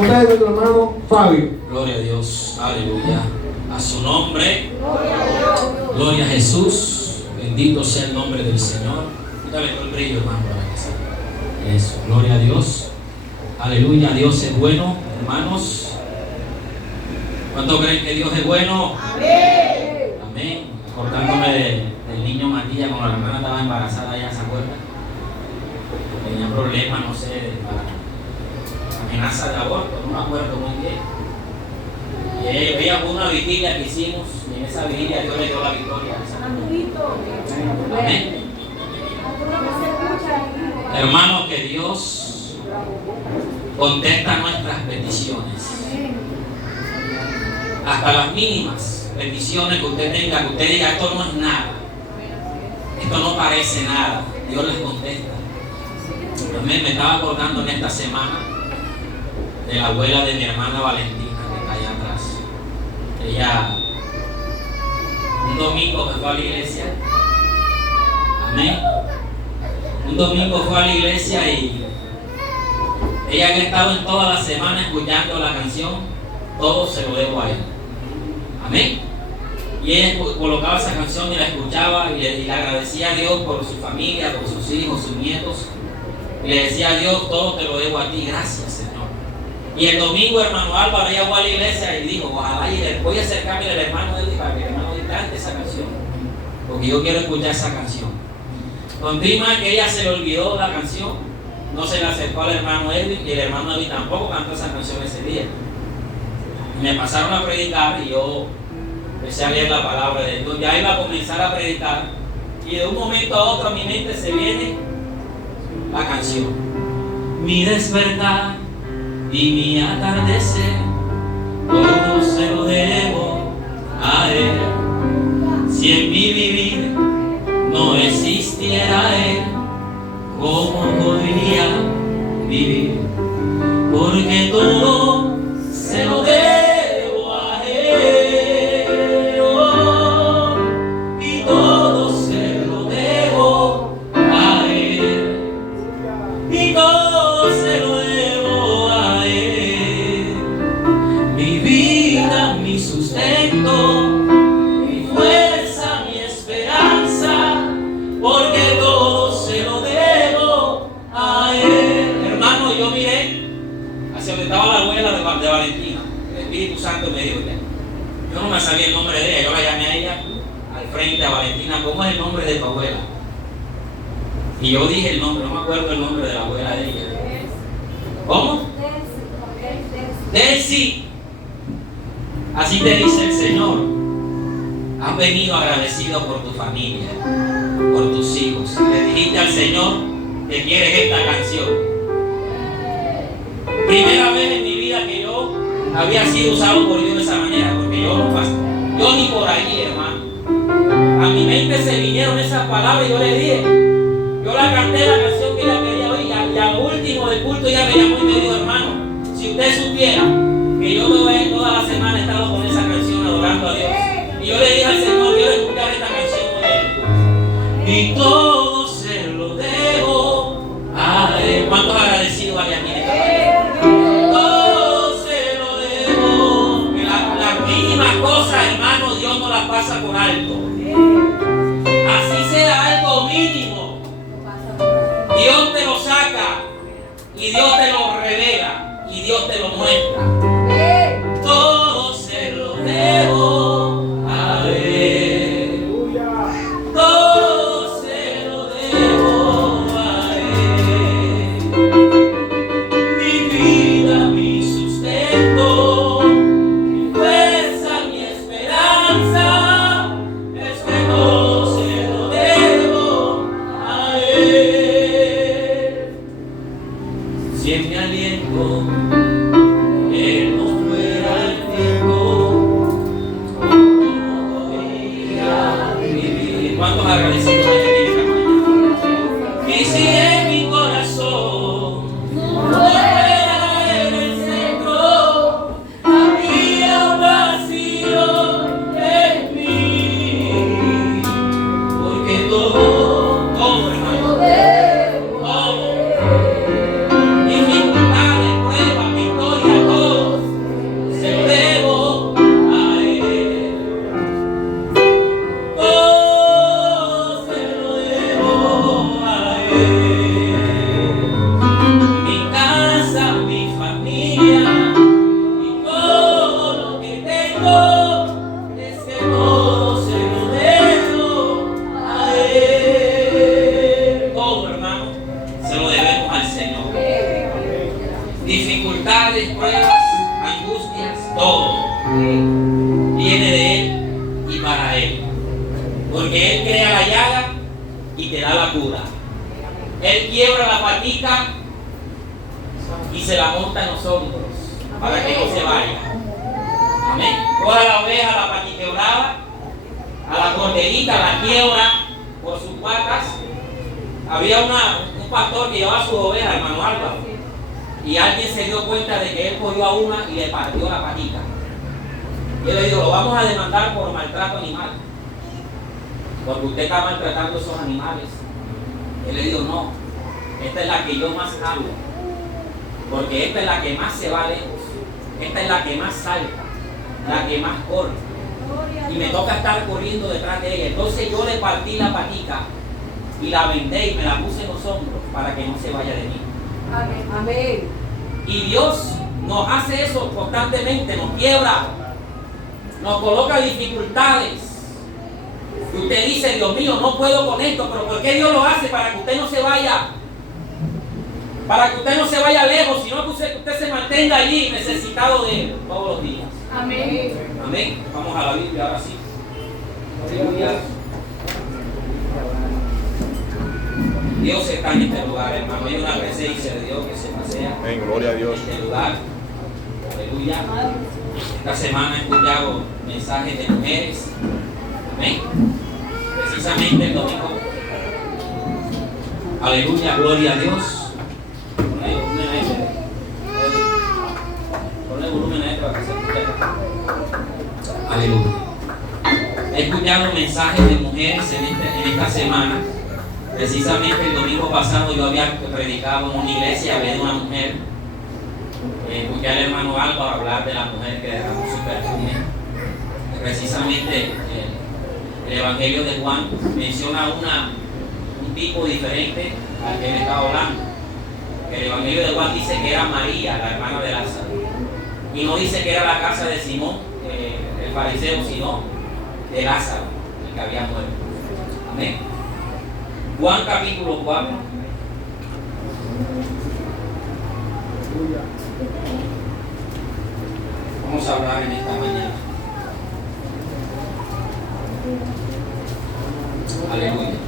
Ustedes, nuestro hermano Fabio. Gloria a Dios, aleluya. A su nombre. Gloria a Jesús. Bendito sea el nombre del Señor. Dale todo el brillo, hermano, para que salga. Eso, gloria a Dios. Aleluya, Dios es bueno, hermanos. ¿Cuántos creen que Dios es bueno? Amén. Amén. Acordándome del niño Matías cuando la hermana estaba embarazada, ya se acuerda. Tenía problemas, no sé, amenaza de aborto, no me acuerdo muy bien. Y ella fue una vigilia que hicimos, y en esa vigilia Dios le dio la victoria. Amén. Hermanos, que Dios contesta nuestras peticiones. Hasta las mínimas peticiones que usted tenga, que usted diga, esto no es nada, esto no parece nada, Dios les contesta. Amén. Me estaba acordando en esta semana de la abuela de mi hermana Valentina, que está allá atrás. Ella, un domingo fue a la iglesia. Amén. Un domingo fue a la iglesia y ella que ha estado en toda la semana escuchando la canción, todo se lo debo a él. Amén. Y ella colocaba esa canción y la escuchaba y le agradecía a Dios por su familia, por sus hijos, sus nietos. Y le decía a Dios, todo te lo debo a ti, gracias Señor. Y el domingo hermano Álvaro llegó a la iglesia y dijo, ojalá y voy a acercarme al hermano de él para que el hermano él cante esa canción, porque yo quiero escuchar esa canción. Confirma que ella se le olvidó la canción, no se le acercó al hermano Edwin y el hermano Edwin tampoco cantó esa canción ese día. Y me pasaron a predicar y yo empecé a leer la palabra de Dios. Ya iba a comenzar a predicar y de un momento a otro a mi mente se viene la canción. Mi despertar y mi atardecer, todo se lo debo a Él. Si en mi vivir no existiera Él, ¿cómo podría vivir? Porque todo se lo debo a Él, oh, y todo se lo debo a Él, y todo se lo debo a Él. Mi vida, mi sustento, mi fuerza, mi esperanza, porque todo se lo debo a Él. Hermano, yo miré hacia donde estaba la abuela de Valentina. El Espíritu Santo me dijo, yo no me sabía el nombre de ella, yo la llamé a ella al frente, a Valentina, ¿cómo es el nombre de tu abuela? Y yo dije el nombre, no me acuerdo el nombre de la abuela de ella. ¿Cómo? Delcy. Así te dice el Señor. Has venido agradecido por tu familia, por tus hijos. Le dijiste al Señor que quieres esta canción. Primera vez en mi vida que yo había sido usado por Dios de esa manera, porque yo no pasé, yo ni por ahí, hermano. A mi mente se vinieron esas palabras y yo le dije, yo la canté la canción que ella quería oír y a lo último del culto ella me llamó y me dijo, hermano, si usted supiera que yo toda la semana he estado con esa canción adorando a Dios. Y yo le dije al Señor, quiero escuchar esta canción hoy. Y todo se lo debo a Él. ¿Cuántos agradecidos hay aquí? Todo se lo debo. Que las mínimas cosas, hermano, Dios no las pasa por alto. Así sea algo mínimo, Dios te lo saca y Dios te lo revela y Dios te lo muestra. Todo se lo debo a Él. Todo se lo debo a Él. Mi vida, mi sustento, mi fuerza, mi esperanza, es que todo se lo debo a Él. Si en mi aliento Él no fuera el tiempo, dificultades, pruebas, angustias, todo viene de Él y para Él. Porque Él crea la llaga y te da la cura. Él quiebra la patica y se la monta en los hombros para que no se vaya. Amén. Coge a la oveja, la patiquebrada, a la corderita, la quiebra por sus patas. Había un pastor que llevaba su oveja, hermano Álvaro, y alguien se dio cuenta de que él cogió a una y le partió la patita. Y él le dijo, lo vamos a demandar por maltrato animal, porque usted está maltratando a esos animales. Él le dijo, no, esta es la que yo más amo, porque esta es la que más se va lejos, esta es la que más salta, la que más corre, y me toca estar corriendo detrás de ella. Entonces yo le partí la patica y la vendé y me la puse en los hombros para que no se vaya de mí. Amén. Y Dios nos hace eso constantemente, nos quiebra, nos coloca dificultades. Y usted dice, Dios mío, no puedo con esto, pero ¿por qué Dios lo hace? Para que usted no se vaya, para que usted no se vaya lejos, sino que usted se mantenga allí necesitado de Él todos los días. Amén. Amén. Vamos a la Biblia ahora sí. Aleluya. Dios está en este lugar, hermano. Hay una presencia de Dios que se pasea. Amén, gloria a Dios. En este lugar. Aleluya. Esta semana he escuchado mensajes de mujeres. Amén. Precisamente el domingo. Aleluya, gloria a Dios. Ponle volumen a esto para que se escuche. Aleluya. He escuchado mensajes de mujeres en esta semana. Precisamente el domingo pasado yo había predicado en una iglesia, había de una mujer. Escuché al hermano Álvaro hablar de la mujer que derramó su perfume. Precisamente el Evangelio de Juan menciona un tipo diferente al que él estaba hablando. El Evangelio de Juan dice que era María, la hermana de Lázaro. Y no dice que era la casa de Simón, el fariseo, sino de Lázaro, el que había muerto. Amén. Juan capítulo 4. Vamos a hablar en esta mañana. Aleluya.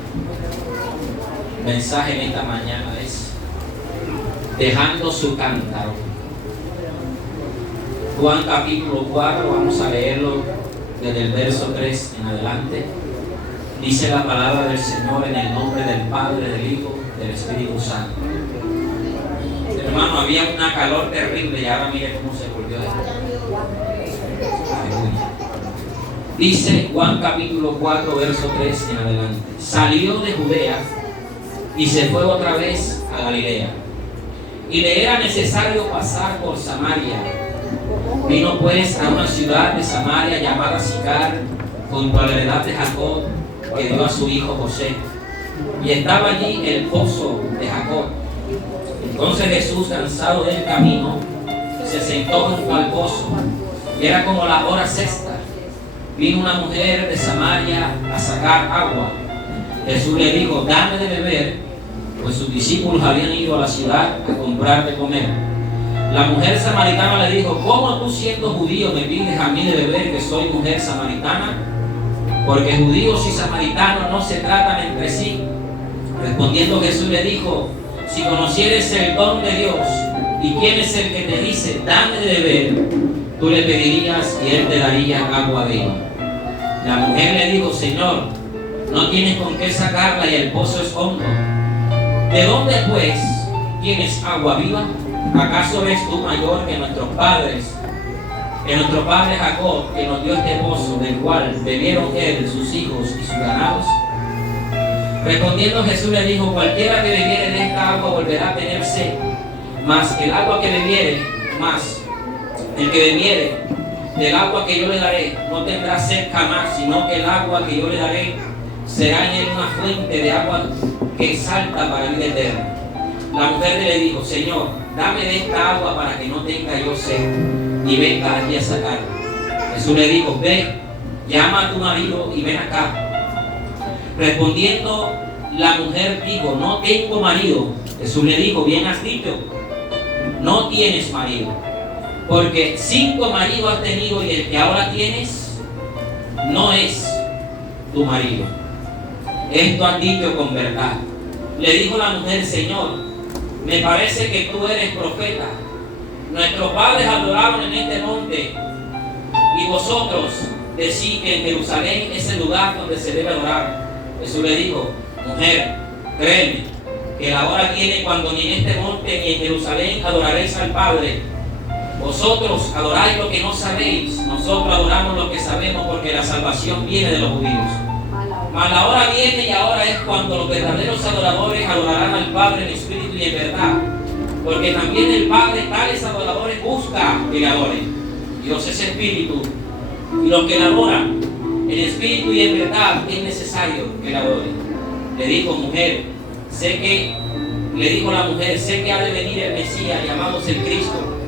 El mensaje en esta mañana es dejando su cántaro. Juan capítulo 4, vamos a leerlo desde el verso 3 en adelante. Dice la palabra del Señor en el nombre del Padre, del Hijo, del Espíritu Santo. Hermano, había una calor terrible y ahora mire cómo se volvió esto. Aleluya. Dice Juan capítulo 4, verso 3 en adelante. Salió de Judea y se fue otra vez a Galilea. Y le era necesario pasar por Samaria. Vino pues a una ciudad de Samaria llamada Sicar, junto a la heredad de Jacob, que dio a su hijo José. Y estaba allí el pozo de Jacob. Entonces Jesús, cansado del camino, se sentó junto al pozo. Y era como la hora sexta. Vino una mujer de Samaria a sacar agua. Jesús le dijo, dame de beber, pues sus discípulos habían ido a la ciudad a comprar de comer. La mujer samaritana le dijo, ¿cómo tú siendo judío me pides a mí de beber, que soy mujer samaritana? Porque judíos y samaritanos no se tratan entre sí. Respondiendo Jesús le dijo, si conocieres el don de Dios y quién es el que te dice, dame de beber, tú le pedirías y él te daría agua viva. La mujer le dijo, Señor, no tienes con qué sacarla y el pozo es hondo. ¿De dónde pues tienes agua viva? ¿Acaso eres tú mayor que nuestros padres? Que nuestro padre Jacob, que nos dio este pozo, del cual bebieron él, sus hijos y sus ganados. Respondiendo Jesús le dijo, cualquiera que bebiere de esta agua volverá a tener sed, mas el agua que bebiere, el que bebiere del agua que yo le daré, no tendrá sed jamás, sino que el agua que yo le daré será en él una fuente de agua que salta para vida eterna. La mujer le dijo, Señor, dame de esta agua para que no tenga yo sed, ni venga aquí a sacarla. Jesús le dijo, ve, llama a tu marido y ven acá. Respondiendo la mujer dijo, no tengo marido. Jesús le dijo, bien has dicho, no tienes marido. Porque 5 maridos has tenido y el que ahora tienes no es tu marido. Esto has dicho con verdad. Le dijo la mujer: Señor, me parece que tú eres profeta. Nuestros padres adoraron en este monte y vosotros decís que en Jerusalén es el lugar donde se debe adorar. Jesús le dijo: mujer, créeme que la hora viene cuando ni en este monte ni en Jerusalén adoraréis al Padre. Vosotros adoráis lo que no sabéis, nosotros adoramos lo que sabemos, porque la salvación viene de los judíos. Mas la hora viene y ahora es cuando los verdaderos adoradores adorarán al Padre en espíritu y en verdad, porque también el Padre tales adoradores busca que le adoren. Dios es espíritu, y los que le adoran en espíritu y en verdad es necesario que le adoren. Le dijo la mujer: sé que ha de venir el Mesías, llamado el Cristo.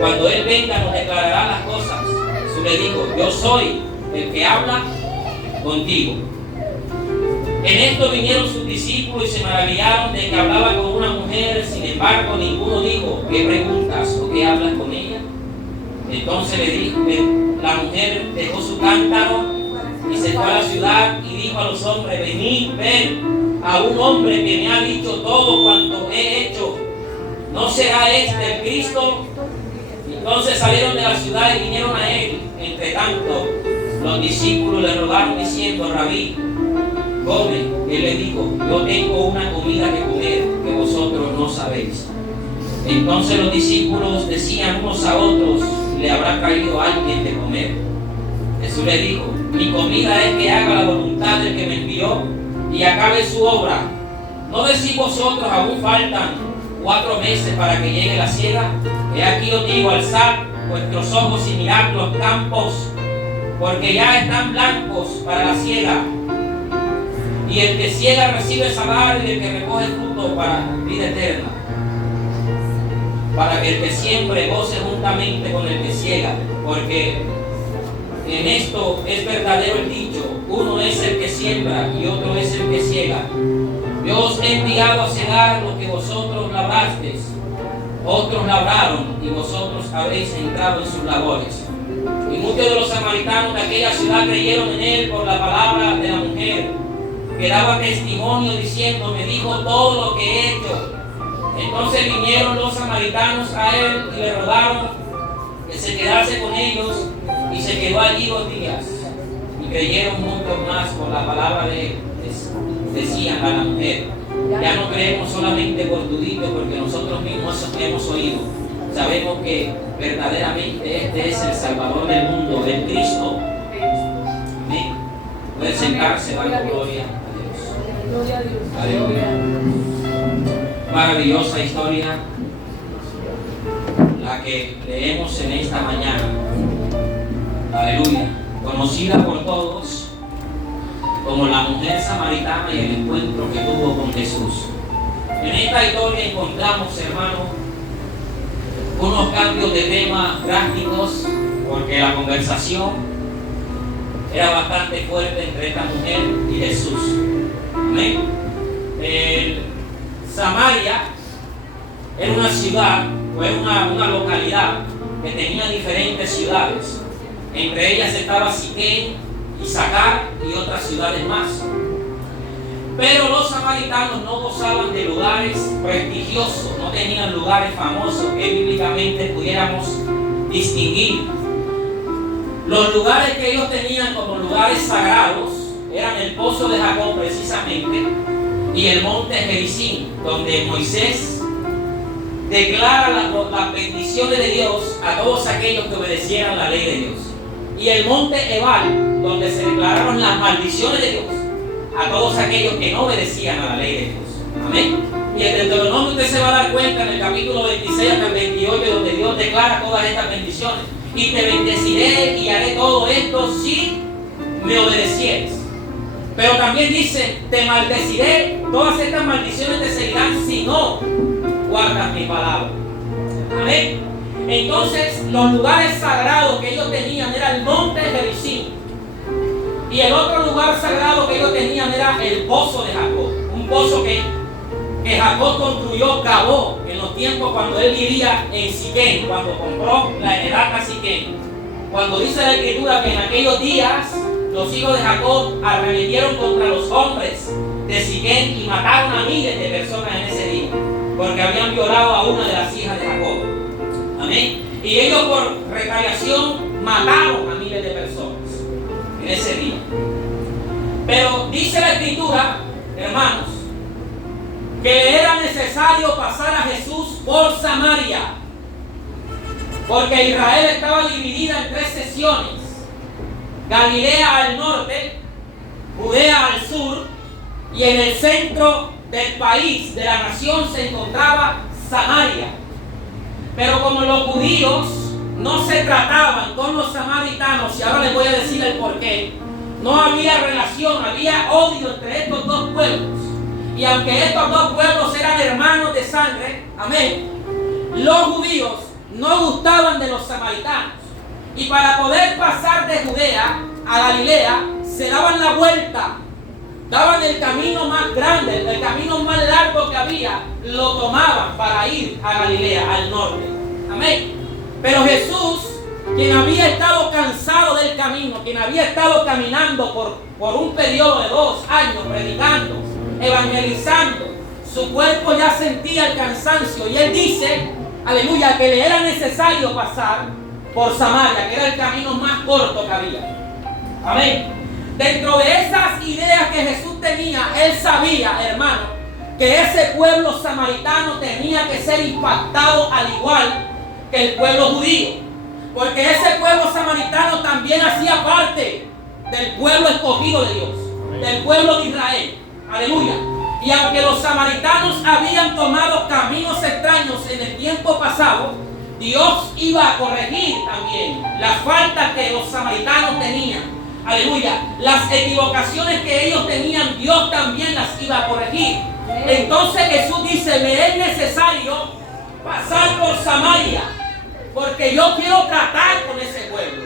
Cuando Él venga nos declarará las cosas. Jesús le dijo: yo soy el que habla contigo. En esto vinieron sus discípulos y se maravillaron de que hablaba con una mujer. Sin embargo, ninguno dijo: ¿qué preguntas o qué hablas con ella? Entonces la mujer dejó su cántaro y se fue a la ciudad y dijo a los hombres: venid, ven a un hombre que me ha dicho todo cuanto he hecho. ¿No será este el Cristo? Entonces salieron de la ciudad y vinieron a él. Entre tanto, los discípulos le rogaron diciendo: Rabí, come. Él le dijo: yo tengo una comida que comer que vosotros no sabéis. Entonces los discípulos decían unos a otros: ¿le habrá caído alguien de comer? Jesús le dijo: mi comida es que haga la voluntad del que me envió y acabe su obra. ¿No decís vosotros: aún faltan 4 meses para que llegue la siega? He aquí os digo: alzad vuestros ojos y mirad los campos, porque ya están blancos para la siega. Y el que siega recibe salario, y el que recoge fruto para vida eterna, para que el que siembre goce juntamente con el que siega. Porque en esto es verdadero el dicho: uno es el que siembra y otro es el que siega. Yo os he enviado a cegar lo que vosotros labrasteis. Otros labraron y vosotros habéis entrado en sus labores. Y muchos de los samaritanos de aquella ciudad creyeron en él por la palabra de la mujer, que daba testimonio diciendo: me dijo todo lo que he hecho. Entonces vinieron los samaritanos a él y le rogaron que se quedase con ellos, y se quedó allí 2 días. Y creyeron muchos más por la palabra de él. Decían a la mujer: ya no creemos solamente por tu dicho, porque nosotros mismos hemos oído. Sabemos que verdaderamente este es el Salvador del mundo, el Cristo. Amén. Puede sentarse, dar gloria a Dios. Gloria a Dios. Aleluya. Maravillosa historia la que leemos en esta mañana. Aleluya. Conocida por todos como la mujer samaritana y el encuentro que tuvo con Jesús. En esta historia encontramos, hermanos, unos cambios de tema drásticos, porque la conversación era bastante fuerte entre esta mujer y Jesús. Amén. Samaria era una ciudad, o era una localidad que tenía diferentes ciudades. Entre ellas estaba Siquén, Isaacar y otras ciudades más. Pero los samaritanos no gozaban de lugares prestigiosos, no tenían lugares famosos que bíblicamente pudiéramos distinguir. Los lugares que ellos tenían como lugares sagrados eran el pozo de Jacob precisamente y el monte Gerizim, donde Moisés declara las bendiciones de Dios a todos aquellos que obedecieran la ley de Dios, y el monte Ebal, donde se declararon las maldiciones de Dios a todos aquellos que no obedecían a la ley de Dios. Amén. Y en Deuteronomio usted se va a dar cuenta en el capítulo 26 hasta el 28, donde Dios declara todas estas bendiciones: y te bendeciré y haré todo esto si me obedecieres. Pero también dice: te maldeciré, todas estas maldiciones te seguirán si no guardas mi palabra. Amén. Entonces los lugares sagrados que ellos tenían era el monte Gerizim, y el otro lugar sagrado que ellos tenían era el pozo de Jacob, un pozo que que Jacob construyó, cavó en los tiempos cuando él vivía en Siquén, cuando compró la heredad a Siquén. Cuando dice la Escritura que en aquellos días los hijos de Jacob arremetieron contra los hombres de Siquén y mataron a miles de personas en ese día, porque habían violado a una de las hijas de Jacob. Amén. Y ellos por retaliación mataron a miles de personas en ese día. Pero dice la Escritura, hermanos, que era necesario pasar a Jesús por Samaria, porque Israel estaba dividida en 3 secciones: Galilea al norte, Judea al sur, y en el centro del país, de la nación, se encontraba Samaria. Pero como los judíos no se trataban con los samaritanos, y ahora les voy a decir el porqué, no había relación, había odio entre estos dos pueblos. Y aunque estos dos pueblos eran hermanos de sangre, amén, los judíos no gustaban de los samaritanos. Y para poder pasar de Judea a Galilea, se daban la vuelta, daban el camino más grande, el camino más largo que había, lo tomaban para ir a Galilea, al norte. Amén. Pero Jesús, quien había estado cansado del camino, quien había estado caminando por un periodo de 2 años, predicando, evangelizando, su cuerpo ya sentía el cansancio, y él dice, aleluya, que le era necesario pasar por Samaria, que era el camino más corto que había. Amén. Dentro de esas ideas que Jesús tenía, él sabía, hermano, que ese pueblo samaritano tenía que ser impactado al igual que el pueblo judío, porque ese pueblo samaritano también hacía parte del pueblo escogido de Dios, del pueblo de Israel. Aleluya. Y aunque los samaritanos habían tomado caminos extraños en el tiempo pasado, Dios iba a corregir también las faltas que los samaritanos tenían. Aleluya. Las equivocaciones que ellos tenían, Dios también las iba a corregir. Entonces Jesús dice, me es necesario pasar por Samaria, porque yo quiero tratar con ese pueblo.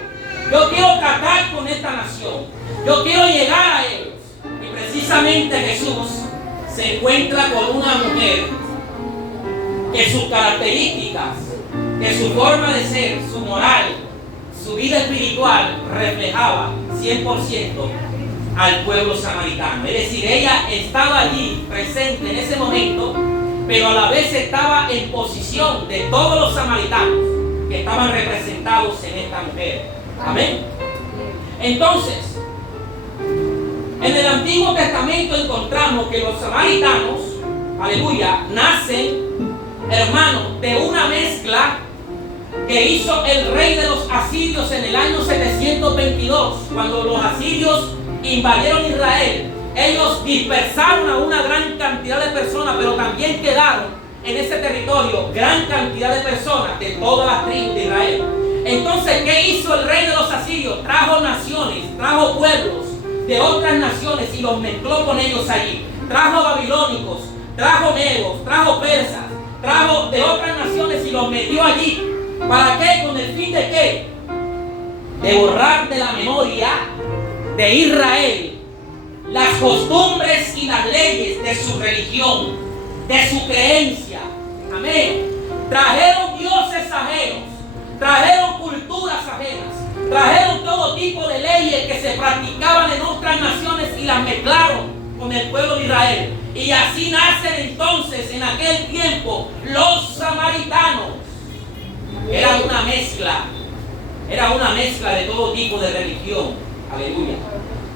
Yo quiero tratar con esta nación. Yo quiero llegar a ellos. Y precisamente Jesús se encuentra con una mujer que sus características, que su forma de ser, su moral, su vida espiritual reflejaba 100% al pueblo samaritano. Es decir, ella estaba allí presente en ese momento, pero a la vez estaba en posición de todos los samaritanos que estaban representados en esta mujer. Amén. Entonces, en el Antiguo Testamento encontramos que los samaritanos, aleluya, nacen, hermanos, de una mezcla que hizo el rey de los asirios en el año 722. Cuando los asirios invadieron Israel, ellos dispersaron a una gran cantidad de personas, pero también quedaron en ese territorio gran cantidad de personas de todas las tribus de Israel. Entonces, ¿qué hizo el rey de los asirios? Trajo naciones, trajo pueblos de otras naciones y los mezcló con ellos allí. Trajo babilónicos, trajo medos, trajo persas, trajo de otras naciones y los metió allí. ¿Para qué? ¿Con el fin de qué? De borrar de la memoria de Israel las costumbres y las leyes de su religión, de su creencia. Amén. Trajeron dioses ajenos, trajeron culturas ajenas, trajeron todo tipo de leyes que se practicaban en otras naciones y las mezclaron con el pueblo de Israel. Y así nacen entonces en aquel tiempo los samaritanos. Era una mezcla de todo tipo de religión. Aleluya.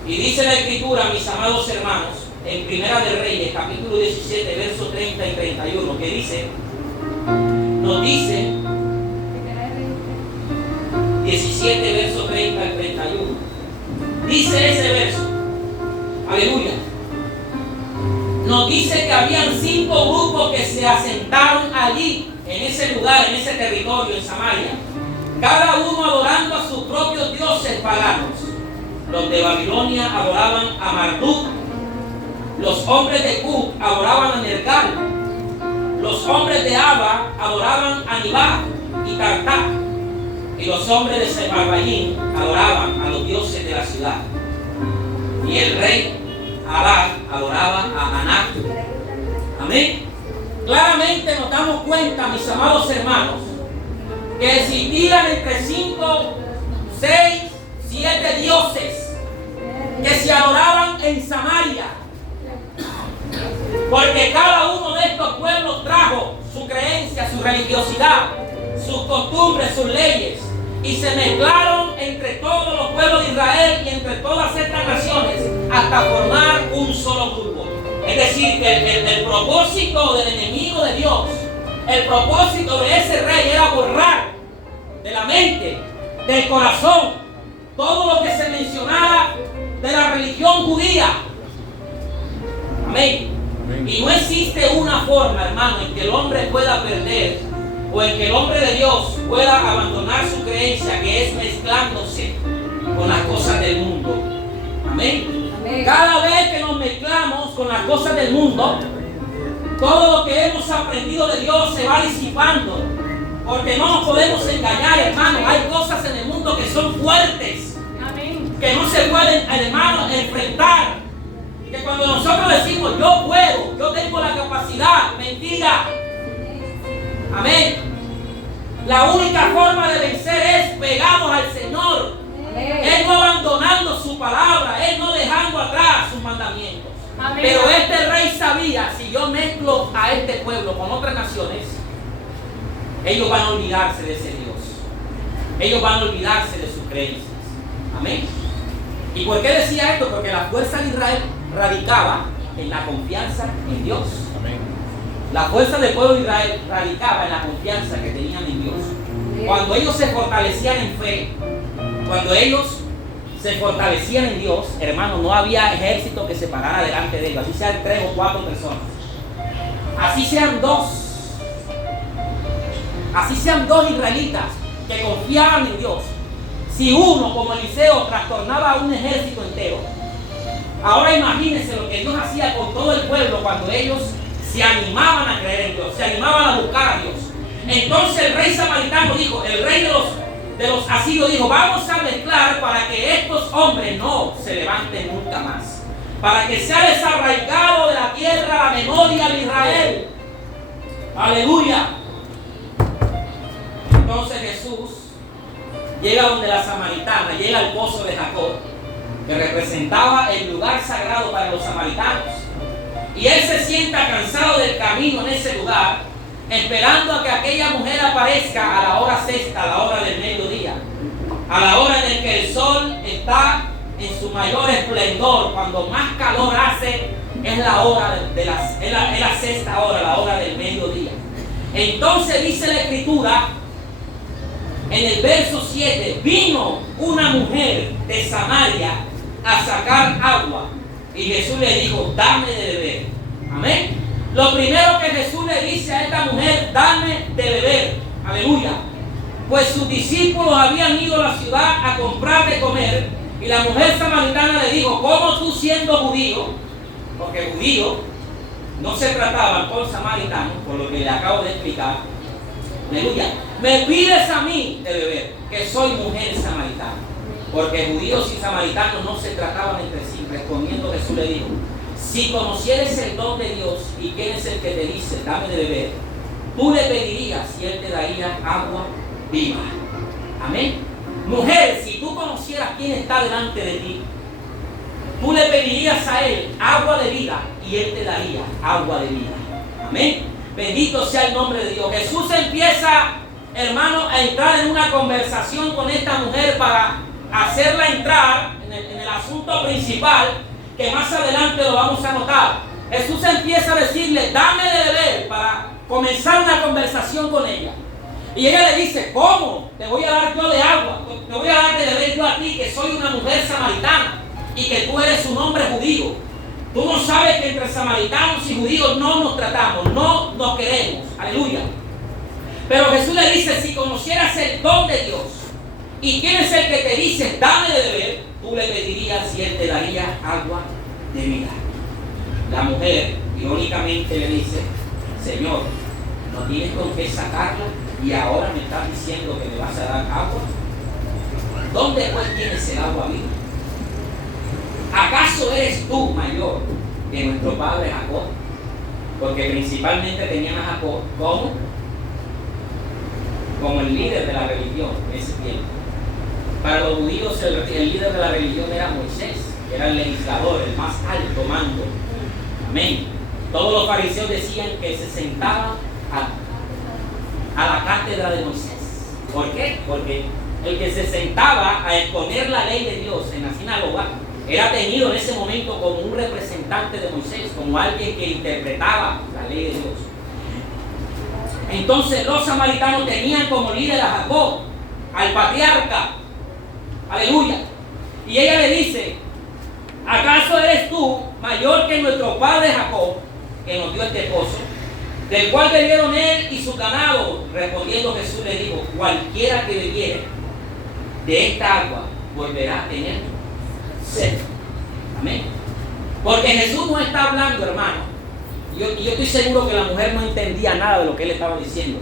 Y dice la Escritura, mis amados hermanos, en Primera de Reyes, capítulo 17, versos 30 y 31, que dice, nos dice, 17, versos 30 y 31, dice ese verso, aleluya, nos dice que habían 5 grupos que se asentaron allí, en ese lugar, en ese territorio, en Samaria, cada uno adorando a sus propios dioses paganos. Los de Babilonia adoraban a Marduk, los hombres de Cub adoraban a Nergal, los hombres de Abba adoraban a Nibá y Tartak, y los hombres de Sefarvayim adoraban a los dioses de la ciudad. Y el rey Abad adoraba a Anak. Amén. claramente nos damos cuenta, mis amados hermanos, que existían entre 5, 6, 7 dioses que se adoraban en Samaria, porque cada uno de estos pueblos trajo su creencia, su religiosidad, sus costumbres, sus leyes, y se mezclaron entre todos los pueblos de Israel y entre todas estas naciones hasta formar un solo grupo. Es decir, que el propósito del enemigo de Dios, el propósito de ese rey era borrar de la mente, del corazón, todo lo que se mencionara de la religión judía. Amén. Y no existe una forma, hermano, en que el hombre pueda perder o en que el hombre de Dios pueda abandonar su creencia, que es mezclándose con las cosas del mundo. Amén. Amén. Cada vez que nos mezclamos con las cosas del mundo, todo lo que hemos aprendido de Dios se va disipando. Porque no nos podemos engañar, hermano. Hay cosas en el mundo que son fuertes, que no se pueden, hermano, enfrentar. Que cuando nosotros decimos yo puedo, yo tengo la capacidad, mentira. Amén. La única forma de vencer es pegados al Señor. Amén. Él no abandonando su palabra, Él no dejando atrás sus mandamientos. Amén. Pero este rey sabía, si yo mezclo a este pueblo con otras naciones, ellos van a olvidarse de ese Dios. Ellos van a olvidarse de sus creencias. Amén. ¿Y por qué decía esto? Porque la fuerza de Israel radicaba en la confianza en Dios. Amén. La fuerza del pueblo de Israel radicaba en la confianza que tenían en Dios. Cuando ellos se fortalecían en fe, cuando ellos se fortalecían en Dios, hermano, no había ejército que se parara delante de ellos, así sean 3 o 4 personas, así sean 2, así sean 2 israelitas que confiaban en Dios. Si uno, como Eliseo, trastornaba a un ejército entero, ahora imagínense lo que Dios hacía con todo el pueblo cuando ellos se animaban a creer en Dios, se animaban a buscar a Dios. Entonces el rey samaritano dijo, el rey de los asirios dijo, vamos a mezclar para que estos hombres no se levanten nunca más, para que sea desarraigado de la tierra la memoria de Israel. Aleluya. Entonces Jesús llega donde la samaritana, llega al pozo de Jacob, que representaba el lugar sagrado para los samaritanos. Y él se sienta cansado del camino en ese lugar, esperando a que aquella mujer aparezca a la hora sexta, a la hora del mediodía, a la hora en la que el sol está en su mayor esplendor, cuando más calor hace, es la hora es la sexta hora, la hora del mediodía. Entonces dice la Escritura, en el verso 7, vino una mujer de Samaria a sacar agua. Y Jesús le dijo, dame de beber. Amén. Lo primero que Jesús le dice a esta mujer, dame de beber. Aleluya. Pues sus discípulos habían ido a la ciudad a comprar de comer. Y la mujer samaritana le dijo, ¿cómo tú siendo judío? Porque judíos no se trataban con samaritanos, por lo que le acabo de explicar. Aleluya. Me pides a mí de beber, que soy mujer samaritana. Porque judíos y samaritanos no se trataban entre sí. Respondiendo Jesús le dijo, si conocieres el don de Dios y quién es el que te dice, dame de beber, tú le pedirías y él te daría agua viva. Amén. Mujer, si tú conocieras quién está delante de ti, tú le pedirías a él agua de vida y él te daría agua de vida. Amén. Bendito sea el nombre de Dios. Jesús empieza, hermano, a entrar en una conversación con esta mujer para hacerla entrar en el asunto principal, que más adelante lo vamos a notar. Jesús empieza a decirle, dame de beber, para comenzar una conversación con ella. Y ella le dice, ¿cómo? Te voy a dar yo de agua, te voy a dar de beber yo a ti, que soy una mujer samaritana y que tú eres un hombre judío. Tú no sabes que entre samaritanos y judíos no nos tratamos, no nos queremos. Aleluya. Pero Jesús le dice, si conocieras el don de Dios y quién es el que te dice, dame de beber, tú le pedirías y él te daría agua de vida. La mujer irónicamente le dice, Señor, no tienes con qué sacarla y ahora me estás diciendo que me vas a dar agua. ¿Dónde pues tienes el agua viva? ¿Acaso eres tú mayor que nuestro padre Jacob, porque principalmente tenían a Jacob como el líder de la religión en ese tiempo. Para los judíos el líder de la religión era Moisés, que era el legislador, el más alto mando. Amén. Todos los fariseos decían que se sentaban a la cátedra de Moisés. ¿Por qué? Porque el que se sentaba a exponer la ley de Dios en la sinagoga era tenido en ese momento como un representante de Moisés, como alguien que interpretaba la ley de Dios. Entonces los samaritanos tenían como líder a Jacob, al patriarca. Aleluya. Y ella le dice: ¿acaso eres tú mayor que nuestro padre Jacob, que nos dio este pozo, del cual bebieron él y su ganado? Respondiendo Jesús le dijo: cualquiera que bebiere de esta agua volverá a tener sed. Amén. Porque Jesús no está hablando, hermano. Yo estoy seguro que la mujer no entendía nada de lo que él estaba diciendo.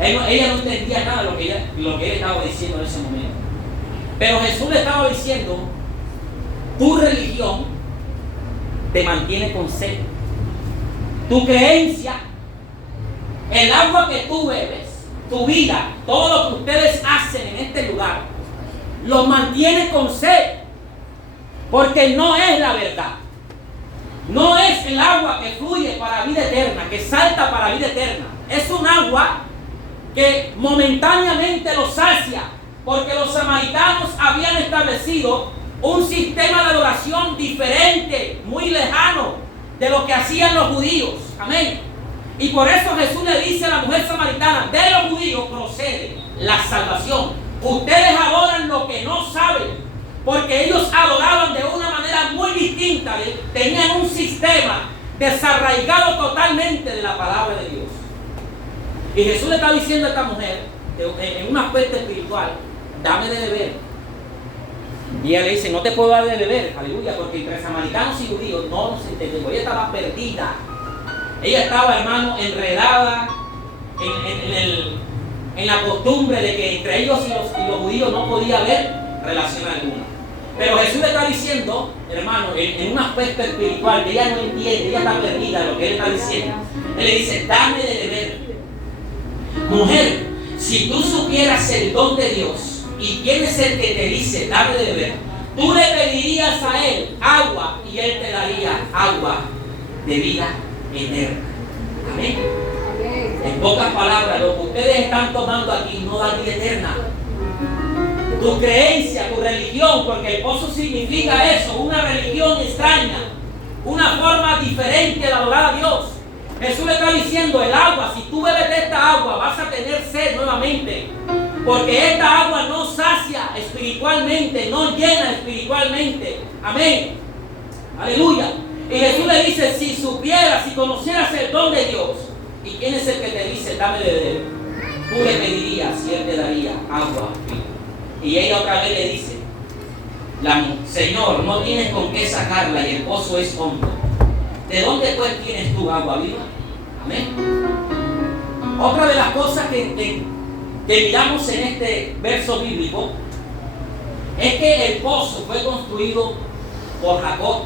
Ella no entendía nada de lo que él estaba diciendo en ese momento. Pero Jesús le estaba diciendo: tu religión te mantiene con sed. Tu creencia, el agua que tú bebes, tu vida, todo lo que ustedes hacen en este lugar, los mantiene con sed. Porque no es la verdad. No es el agua que fluye para vida eterna, que salta para vida eterna. Es un agua que momentáneamente los sacia, porque los samaritanos habían establecido un sistema de adoración diferente, muy lejano de lo que hacían los judíos. Amén. Y por eso Jesús le dice a la mujer samaritana: de los judíos procede la salvación. Ustedes adoran lo que no saben, porque ellos adoraban de una manera muy distinta. Tenían un sistema desarraigado totalmente de la palabra de Dios. Y Jesús le está diciendo a esta mujer, en un aspecto espiritual: dame de beber. Y ella le dice: no te puedo dar de beber, aleluya, porque entre samaritanos y judíos no nos entendemos. Ella estaba perdida. Ella estaba, hermano, enredada en la costumbre de que entre ellos y los judíos no podía haber relación alguna. Pero Jesús le está diciendo, hermano, en un aspecto espiritual que ella no entiende, ella está perdida de lo que él está diciendo. Él le dice: dame de beber. Mujer, si tú supieras el don de Dios y quién es el que te dice dame de beber, tú le pedirías a él agua y él te daría agua de vida eterna. Amén. En pocas palabras, lo que ustedes están tomando aquí no da vida eterna. Tu creencia, tu religión, porque el pozo significa eso, una religión extraña, una forma diferente de adorar a Dios. Jesús le está diciendo: el agua, si tú bebes de esta agua, vas a tener sed nuevamente, porque esta agua no sacia espiritualmente, no llena espiritualmente. Amén. Aleluya. Y Jesús le dice: si supieras, si conocieras el don de Dios, ¿y quién es el que te dice dame de beber? Tú le pedirías y él te daría agua viva. Y ella otra vez le dice: Señor, no tienes con qué sacarla y el pozo es hondo. ¿De dónde pues tienes tu agua viva? Amén. Otra de las cosas que miramos en este verso bíblico es que el pozo fue construido por Jacob.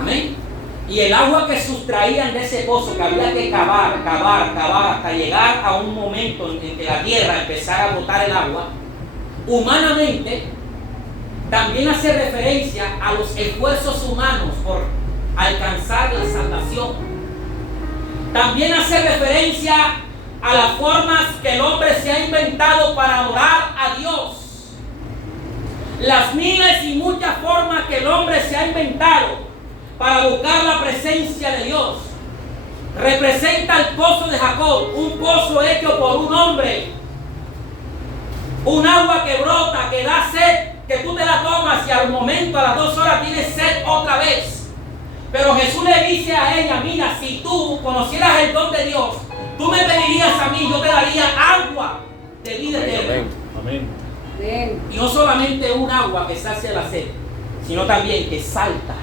Amén. Y el agua que sustraían de ese pozo, que había que cavar hasta llegar a un momento en que la tierra empezara a botar el agua, humanamente también hace referencia a los esfuerzos humanos por alcanzar la salvación. También hace referencia a las formas que el hombre se ha inventado para adorar a Dios. Las miles y muchas formas que el hombre se ha inventado para buscar la presencia de Dios. Representa el pozo de Jacob, un pozo hecho por un hombre. Un agua que brota, que da sed, que tú te la tomas y al momento, a las 2 horas, tienes sed otra vez. Pero Jesús le dice a ella: mira, si tú conocieras el don de Dios, tú me pedirías a mí, yo te daría agua de vida eterna. Amén. Y no solamente un agua que sacia la sed, sino también que salta.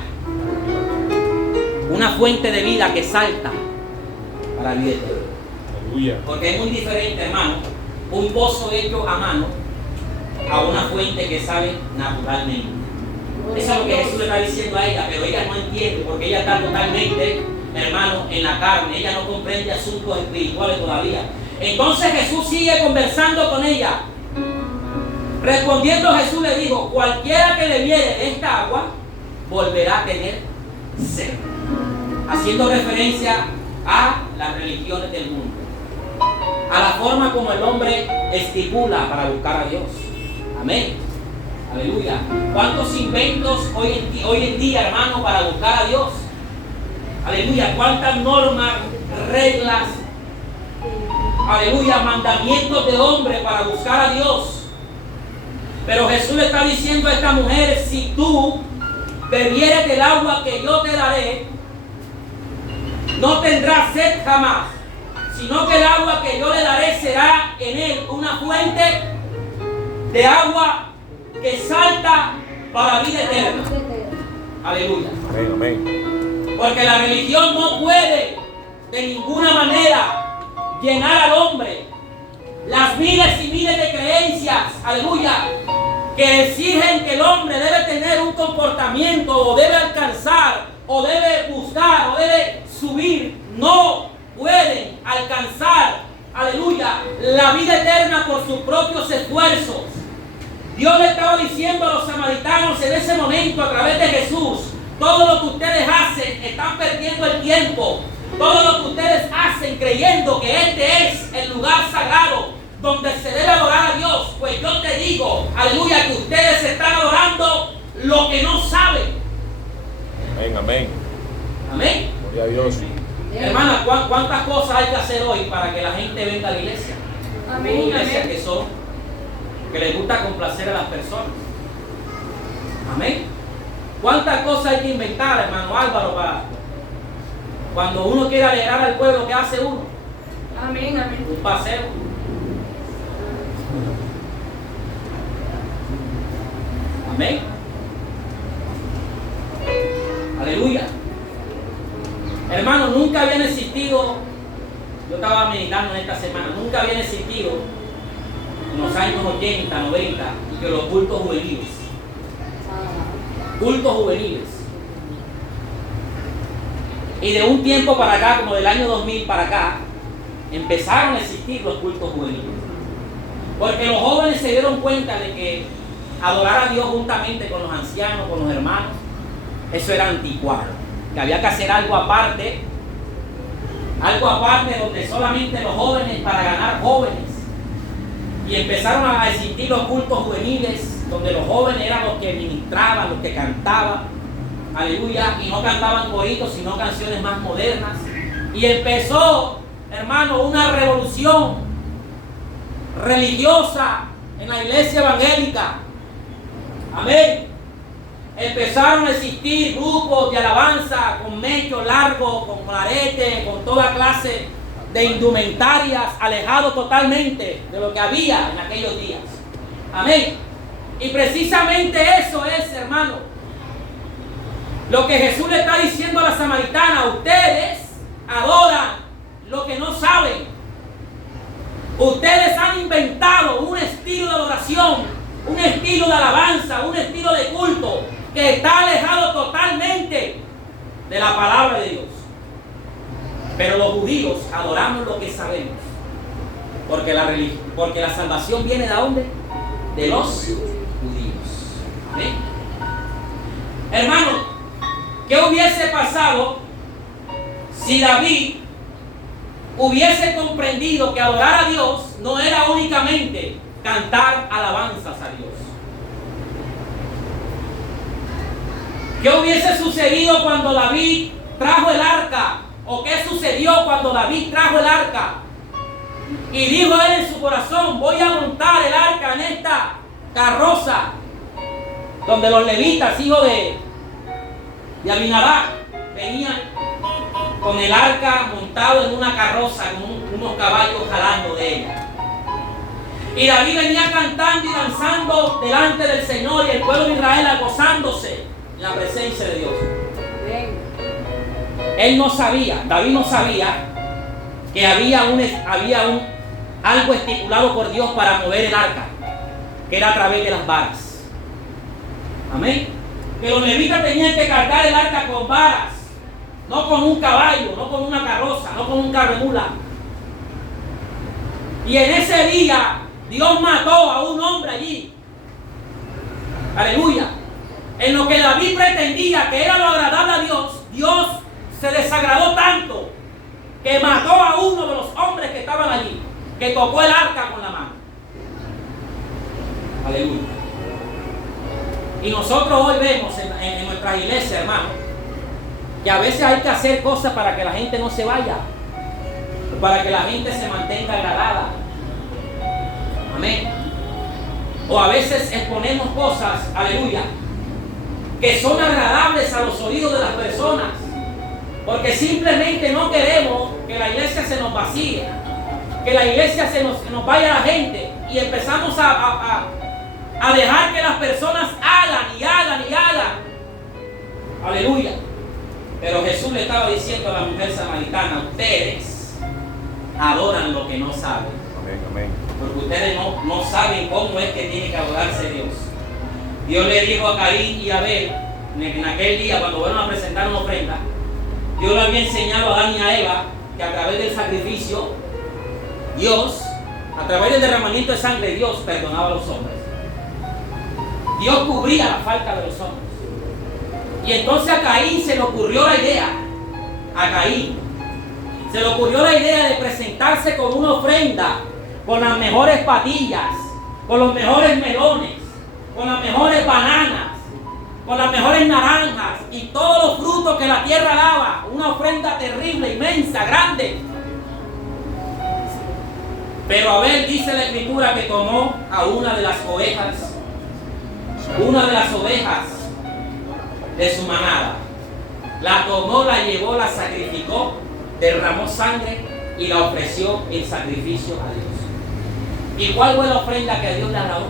Una fuente de vida que salta para la vida eterna. Aleluya. Porque es muy diferente, hermano, un pozo hecho a mano a una fuente que sale naturalmente. Eso es lo que Jesús le está diciendo a ella, pero ella no entiende porque ella está totalmente hermano, en la carne. Ella no comprende asuntos espirituales todavía. Entonces Jesús sigue conversando con ella. Respondiendo Jesús le dijo: cualquiera que bebiere de esta agua volverá a tener sed. Haciendo referencia a las religiones del mundo, a la forma como el hombre estipula para buscar a Dios. Amén. Aleluya. ¿Cuántos inventos hoy en día, hermano, para buscar a Dios? Aleluya. ¿Cuántas normas, reglas, aleluya, mandamientos de hombre para buscar a Dios? Pero Jesús le está diciendo a esta mujer: si tú bebieres del agua que yo te daré, no tendrás sed jamás, sino que el agua que yo le daré será en él una fuente de agua que salta para vida eterna. Aleluya. Amén, amén. Porque la religión no puede de ninguna manera llenar al hombre. Las miles y miles de creencias, aleluya, que exigen que el hombre debe tener un comportamiento, o debe alcanzar, o debe buscar, o debe subir, no pueden alcanzar, aleluya, la vida eterna por sus propios esfuerzos. Dios le estaba diciendo a los samaritanos en ese momento a través de Jesús: todo lo que ustedes hacen, están perdiendo el tiempo. Todo lo que ustedes hacen creyendo que este es el lugar sagrado donde se debe adorar a Dios, pues yo te digo, aleluya, que ustedes están adorando lo que no saben. Amén, amén. Amén. Gloria a Dios. Hermana, ¿cuántas cosas hay que hacer hoy para que la gente venga a la iglesia? Amén, Hay iglesias amén. que les gusta complacer a las personas. Amén. ¿Cuántas cosas hay que inventar, hermano Álvaro, para cuando uno quiere alegrar al pueblo? ¿Qué hace uno? Amén, amén. Un paseo. Amén. Aleluya. Hermano, nunca habían existido, yo estaba meditando en esta semana, nunca habían existido en los años 80, 90, que los cultos juveniles. Cultos juveniles. Y de un tiempo para acá, como del año 2000 para acá, empezaron a existir los cultos juveniles. Porque los jóvenes se dieron cuenta de que adorar a Dios juntamente con los ancianos, con los hermanos, eso era anticuado. Que había que hacer algo aparte donde solamente los jóvenes, para ganar jóvenes. Y empezaron a existir los cultos juveniles, donde los jóvenes eran los que ministraban, los que cantaban, aleluya, y no cantaban coritos, sino canciones más modernas. Y empezó, hermano, una revolución religiosa en la iglesia evangélica. Amén. Empezaron a existir grupos de alabanza con mecho largo, con arete, con toda clase de indumentarias, alejados totalmente de lo que había en aquellos días. Amén. Y precisamente eso es, hermano, lo que Jesús le está diciendo a la samaritana: ustedes adoran lo que no saben. Ustedes han inventado un estilo de adoración, un estilo de alabanza, un estilo de culto que está alejado totalmente de la palabra de Dios. Pero los judíos adoramos lo que sabemos, porque la salvación viene ¿de dónde? De los judíos. ¿Amén? Hermano, ¿qué hubiese pasado si David hubiese comprendido que adorar a Dios no era únicamente cantar alabanzas a Dios? ¿Qué hubiese sucedido cuando David trajo el arca? ¿O qué sucedió cuando David trajo el arca? Y dijo él en su corazón: voy a montar el arca en esta carroza, donde los levitas, hijos de Abinadab, venían con el arca montado en una carroza, con unos caballos jalando de ella. Y David venía cantando y danzando delante del Señor, y el pueblo de Israel gozándose en la presencia de Dios. Él no sabía, David no sabía que había algo estipulado por Dios para mover el arca, que era a través de las varas. Amén. Que los levitas tenían que cargar el arca con varas, no con un caballo, no con una carroza, no con un carro de mula. Y en ese día Dios mató a un hombre allí. Aleluya. En lo que David pretendía que era lo agradable a Dios, Dios se desagradó tanto que mató a uno de los hombres que estaban allí, que tocó el arca con la mano. Aleluya. Y nosotros hoy vemos en nuestras iglesias, hermano, que a veces hay que hacer cosas para que la gente no se vaya, para que la gente se mantenga agradada. Amén. O a veces exponemos cosas, aleluya, que son agradables a los oídos de las personas, porque simplemente no queremos que la iglesia se nos vacíe, que la iglesia se nos vaya la gente, y empezamos a dejar que las personas hagan y hagan y hagan. Aleluya. Pero Jesús le estaba diciendo a la mujer samaritana: ustedes adoran lo que no saben. Amén, amén. Porque ustedes no saben cómo es que tiene que adorarse Dios. Dios le dijo a Caín y a Abel, en aquel día cuando fueron a presentar una ofrenda, Dios le había enseñado a Adán y a Eva que a través del sacrificio, Dios, a través del derramamiento de sangre, Dios perdonaba a los hombres. Dios cubría la falta de los hombres. Y entonces a Caín se le ocurrió la idea, de presentarse con una ofrenda, con las mejores patillas, con los mejores melones, con las mejores bananas, con las mejores naranjas y todos los frutos que la tierra daba. Una ofrenda terrible, inmensa, grande. Pero Abel, dice la escritura, que tomó a una de las ovejas de su manada. La tomó, la llevó, la sacrificó, derramó sangre y la ofreció en sacrificio a Dios. ¿Y cuál fue la ofrenda que Dios le agradó?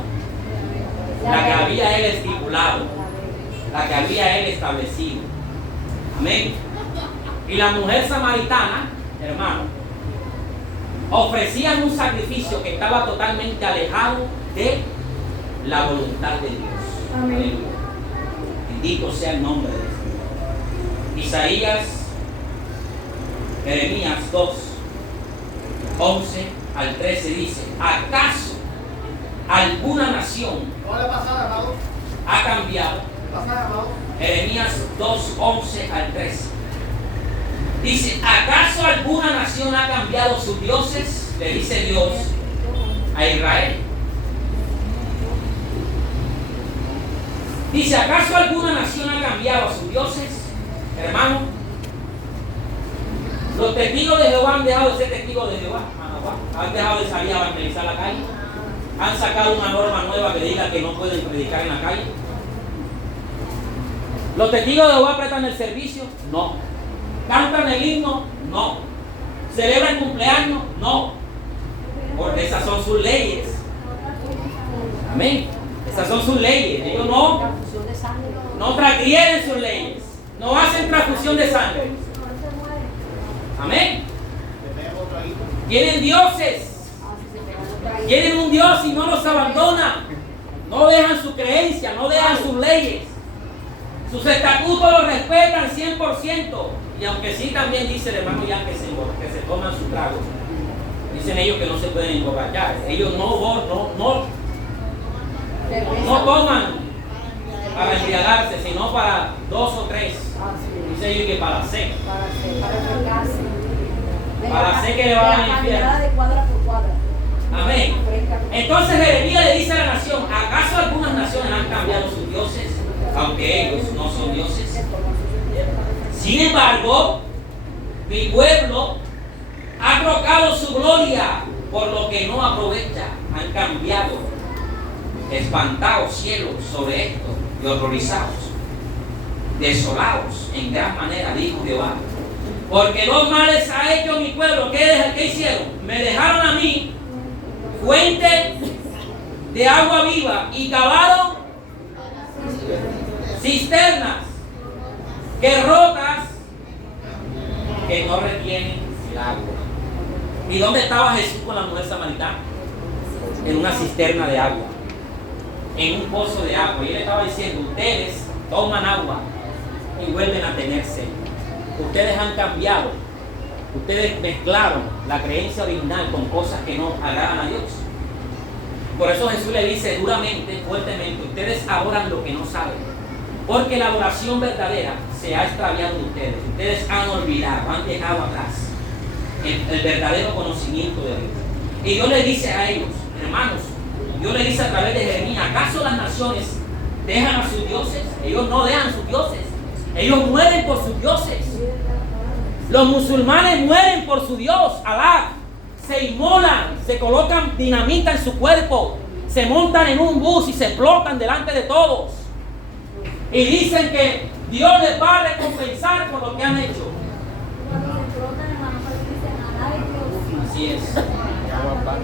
La que había Él estipulado, la que había Él establecido. Amén. Y la mujer samaritana, hermano, ofrecían un sacrificio que estaba totalmente alejado de la voluntad de Dios. Amén. Bendito sea el nombre de Dios. Isaías, Jeremías 2, 11 al 13 dice: ¿acaso alguna nación ha cambiado? Jeremías 2, 11 al 13 dice: ¿acaso alguna nación ha cambiado sus dioses? Le dice Dios a Israel. Dice: ¿acaso alguna nación ha cambiado a sus dioses? Hermano, los testigos de Jehová han dejado de ser testigos de Jehová. Han dejado de salir a evangelizar la calle. Han sacado una norma nueva que diga que no pueden predicar en la calle. ¿Los testigos de Jehová prestan el servicio? No. ¿Cantan el himno? No. ¿Celebran cumpleaños? No. Porque esas son sus leyes. Amén. Esas son sus leyes. Ellos no transgreden sus leyes. No hacen transfusión de sangre. Amén. Tienen dioses. Tienen un Dios y no los abandona. No dejan su creencia, no dejan sus leyes. Sus estatutos los respetan 100%. Y aunque sí también dice el hermano Jan que se toman su trago, dicen ellos que no se pueden emborrachar. Ellos no toman para embriagarse, sino para 2 o 3. Dice ellos que para la sed. Para la sed que le van al infierno. Amén. Entonces Jeremías le dice a la nación: ¿acaso algunas naciones han cambiado sus dioses, aunque ellos no son dioses? Sin embargo, mi pueblo ha trocado su gloria por lo que no aprovecha. Han cambiado. Espantados cielos sobre esto y horrorizados, desolados en gran manera, dijo Jehová. Porque 2 males ha hecho mi pueblo. ¿Qué hicieron? Me dejaron a mí fuente de agua viva y cavaron cisternas que rotas, que no retienen el agua. ¿Y dónde estaba Jesús con la mujer samaritana? En una cisterna de agua, en un pozo de agua. Y él estaba diciendo: ustedes toman agua y vuelven a tener sed. ustedes han cambiado. Ustedes mezclaron la creencia original con cosas que no agradan a Dios. Por eso Jesús le dice duramente, fuertemente, ustedes adoran lo que no saben. Porque la adoración verdadera se ha extraviado de ustedes. Ustedes han olvidado, han dejado atrás el verdadero conocimiento de Dios. Y Dios le dice a ellos, hermanos, Dios le dice a través de Jeremías, ¿acaso las naciones dejan a sus dioses? Ellos no dejan sus dioses. Ellos mueren por sus dioses. Los musulmanes mueren por su Dios, Alá. Se inmolan, se colocan dinamita en su cuerpo, se montan en un bus y se explotan delante de todos. Y dicen que Dios les va a recompensar por lo que han hecho. Así es.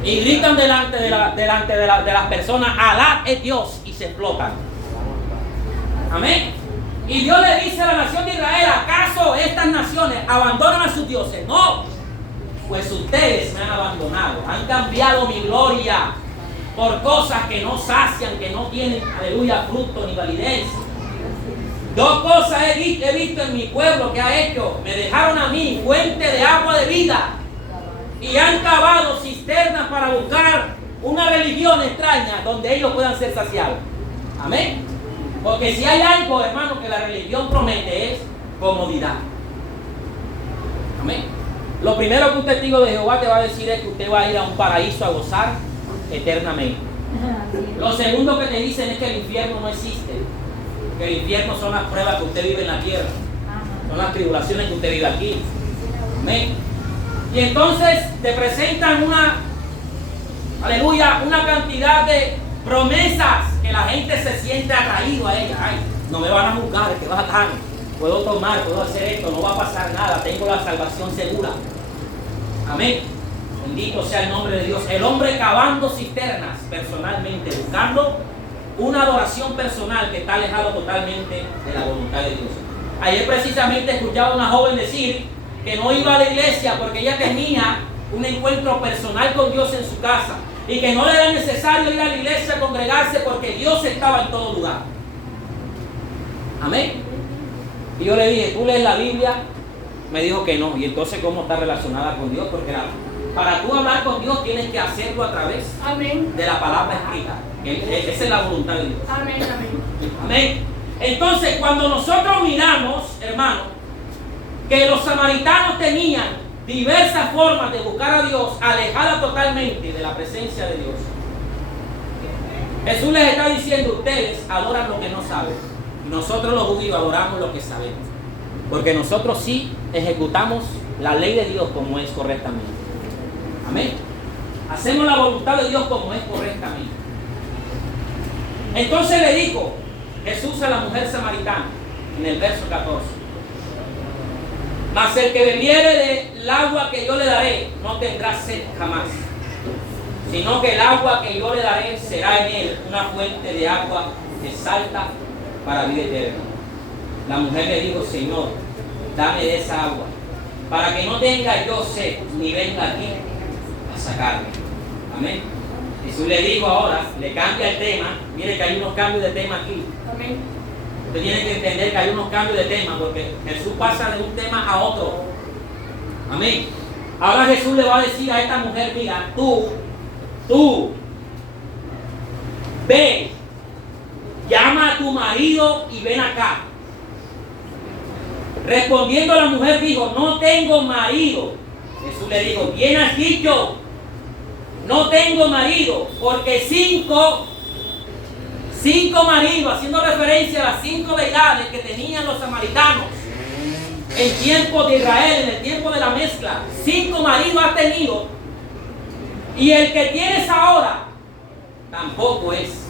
Y gritan delante de las personas, Alá es Dios, y se explotan. Amén. Y Dios le dice a la nación de Israel, ¿acaso estas naciones abandonan a sus dioses? No, pues ustedes me han abandonado, han cambiado mi gloria por cosas que no sacian, que no tienen, aleluya, fruto ni validez. Dos cosas he visto en mi pueblo que ha hecho. Me dejaron a mí fuente de agua de vida y han cavado cisternas para buscar una religión extraña donde ellos puedan ser saciados. Amén. Porque si hay algo, hermano, que la religión promete es comodidad. Amén. Lo primero que un testigo de Jehová te va a decir es que usted va a ir a un paraíso a gozar eternamente. Lo segundo que te dicen es que el infierno no existe. Que el infierno son las pruebas que usted vive en la tierra. Son las tribulaciones que usted vive aquí. Amén. Y entonces te presentan aleluya, una cantidad de promesas que la gente se siente atraído a ellas. Ay, no me van a juzgar, que va a dar. Puedo tomar, puedo hacer esto, no va a pasar nada, tengo la salvación segura. Amén. Bendito sea el nombre de Dios. El hombre cavando cisternas personalmente, buscando una adoración personal que está alejado totalmente de la voluntad de Dios. Ayer precisamente escuchaba a una joven decir que no iba a la iglesia porque ella tenía un encuentro personal con Dios en su casa y que no le era necesario ir a la iglesia a congregarse porque Dios estaba en todo lugar. Amén. Y yo le dije, ¿tú lees la Biblia? Me dijo que no. Y entonces, ¿cómo está relacionada con Dios? Porque para tú hablar con Dios tienes que hacerlo a través de la palabra escrita. Esa es la voluntad de Dios. Amén, amén. Amén. Entonces, cuando nosotros miramos, hermano, que los samaritanos tenían diversas formas de buscar a Dios, alejadas totalmente de la presencia de Dios, Jesús les está diciendo, ustedes adoran lo que no saben. Nosotros los judíos adoramos lo que sabemos. Porque nosotros sí ejecutamos la ley de Dios como es correctamente. Amén. Hacemos la voluntad de Dios como es correctamente. Entonces le dijo Jesús a la mujer samaritana en el verso 14: mas el que bebiere del agua que yo le daré no tendrá sed jamás, sino que el agua que yo le daré será en él una fuente de agua que salta para vida eterna. La mujer le dijo: Señor, dame de esa agua, para que no tenga yo sed, ni venga aquí a sacarme. Amén. Jesús le dijo ahora, le cambia el tema. Mire que hay unos cambios de tema aquí. Amén. Usted tiene que entender que hay unos cambios de tema, porque Jesús pasa de un tema a otro. Amén. Ahora Jesús le va a decir a esta mujer: mira, tú, ve, llama a tu marido y ven acá. Respondiendo la mujer dijo: no tengo marido. Jesús le dijo: bien has dicho, no tengo marido, porque cinco maridos, haciendo referencia a las 5 deidades que tenían los samaritanos en tiempo de Israel, en el tiempo de la mezcla. 5 maridos has tenido, y el que tienes ahora tampoco es.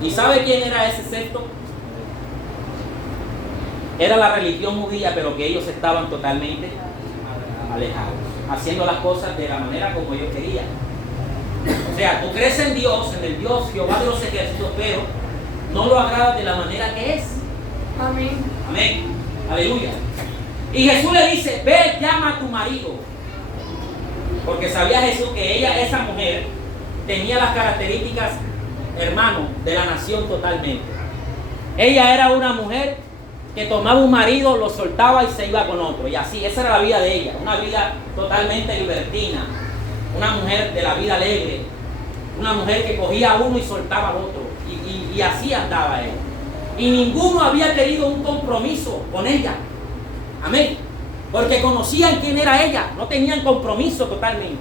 ¿Y sabe quién era ese sexto? Era la religión judía, pero que ellos estaban totalmente alejados, haciendo las cosas de la manera como ellos querían. O sea, tú crees en Dios, en el Dios Jehová de los ejércitos, pero no lo agradas de la manera que es. Amén. Amén. Aleluya. Y Jesús le dice: ve, llama a tu marido. Porque sabía Jesús que esa mujer, tenía las características, hermano, de la nación totalmente. Ella era una mujer que tomaba un marido, lo soltaba y se iba con otro. Y así, esa era la vida de ella. Una vida totalmente libertina. Una mujer de la vida alegre. Una mujer que cogía a uno y soltaba al otro. Y así andaba ella. Y ninguno había querido un compromiso con ella. Amén. Porque conocían quién era ella. No tenían compromiso totalmente.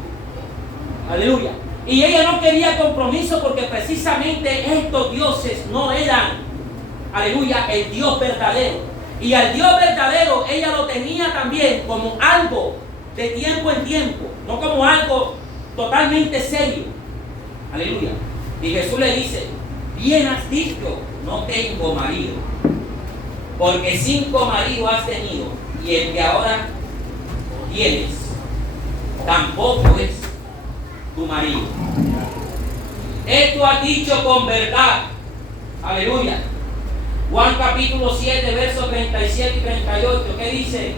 Aleluya. Y ella no quería compromiso porque precisamente estos dioses no eran, aleluya, el Dios verdadero. Y al Dios verdadero ella lo tenía también como algo de tiempo en tiempo, no como algo totalmente serio. Aleluya. Y Jesús le dice, bien has dicho, no tengo marido, porque 5 maridos has tenido, y el que ahora tienes tampoco es tu marido. Esto has dicho con verdad. Aleluya. Juan capítulo 7, versos 37 y 38, ¿qué dice?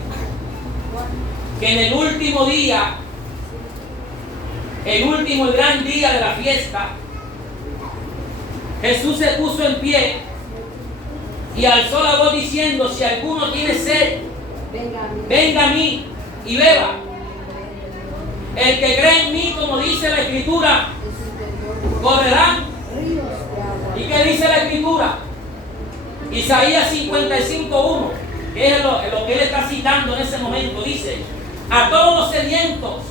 Que en el último día, el gran día de la fiesta, Jesús se puso en pie y alzó la voz diciendo, si alguno tiene sed, venga a mí y beba. El que cree en mí, como dice la Escritura, correrán. ¿Y qué dice la Escritura? Isaías 55:1, que es lo que él está citando en ese momento, dice, a todos los sedientos,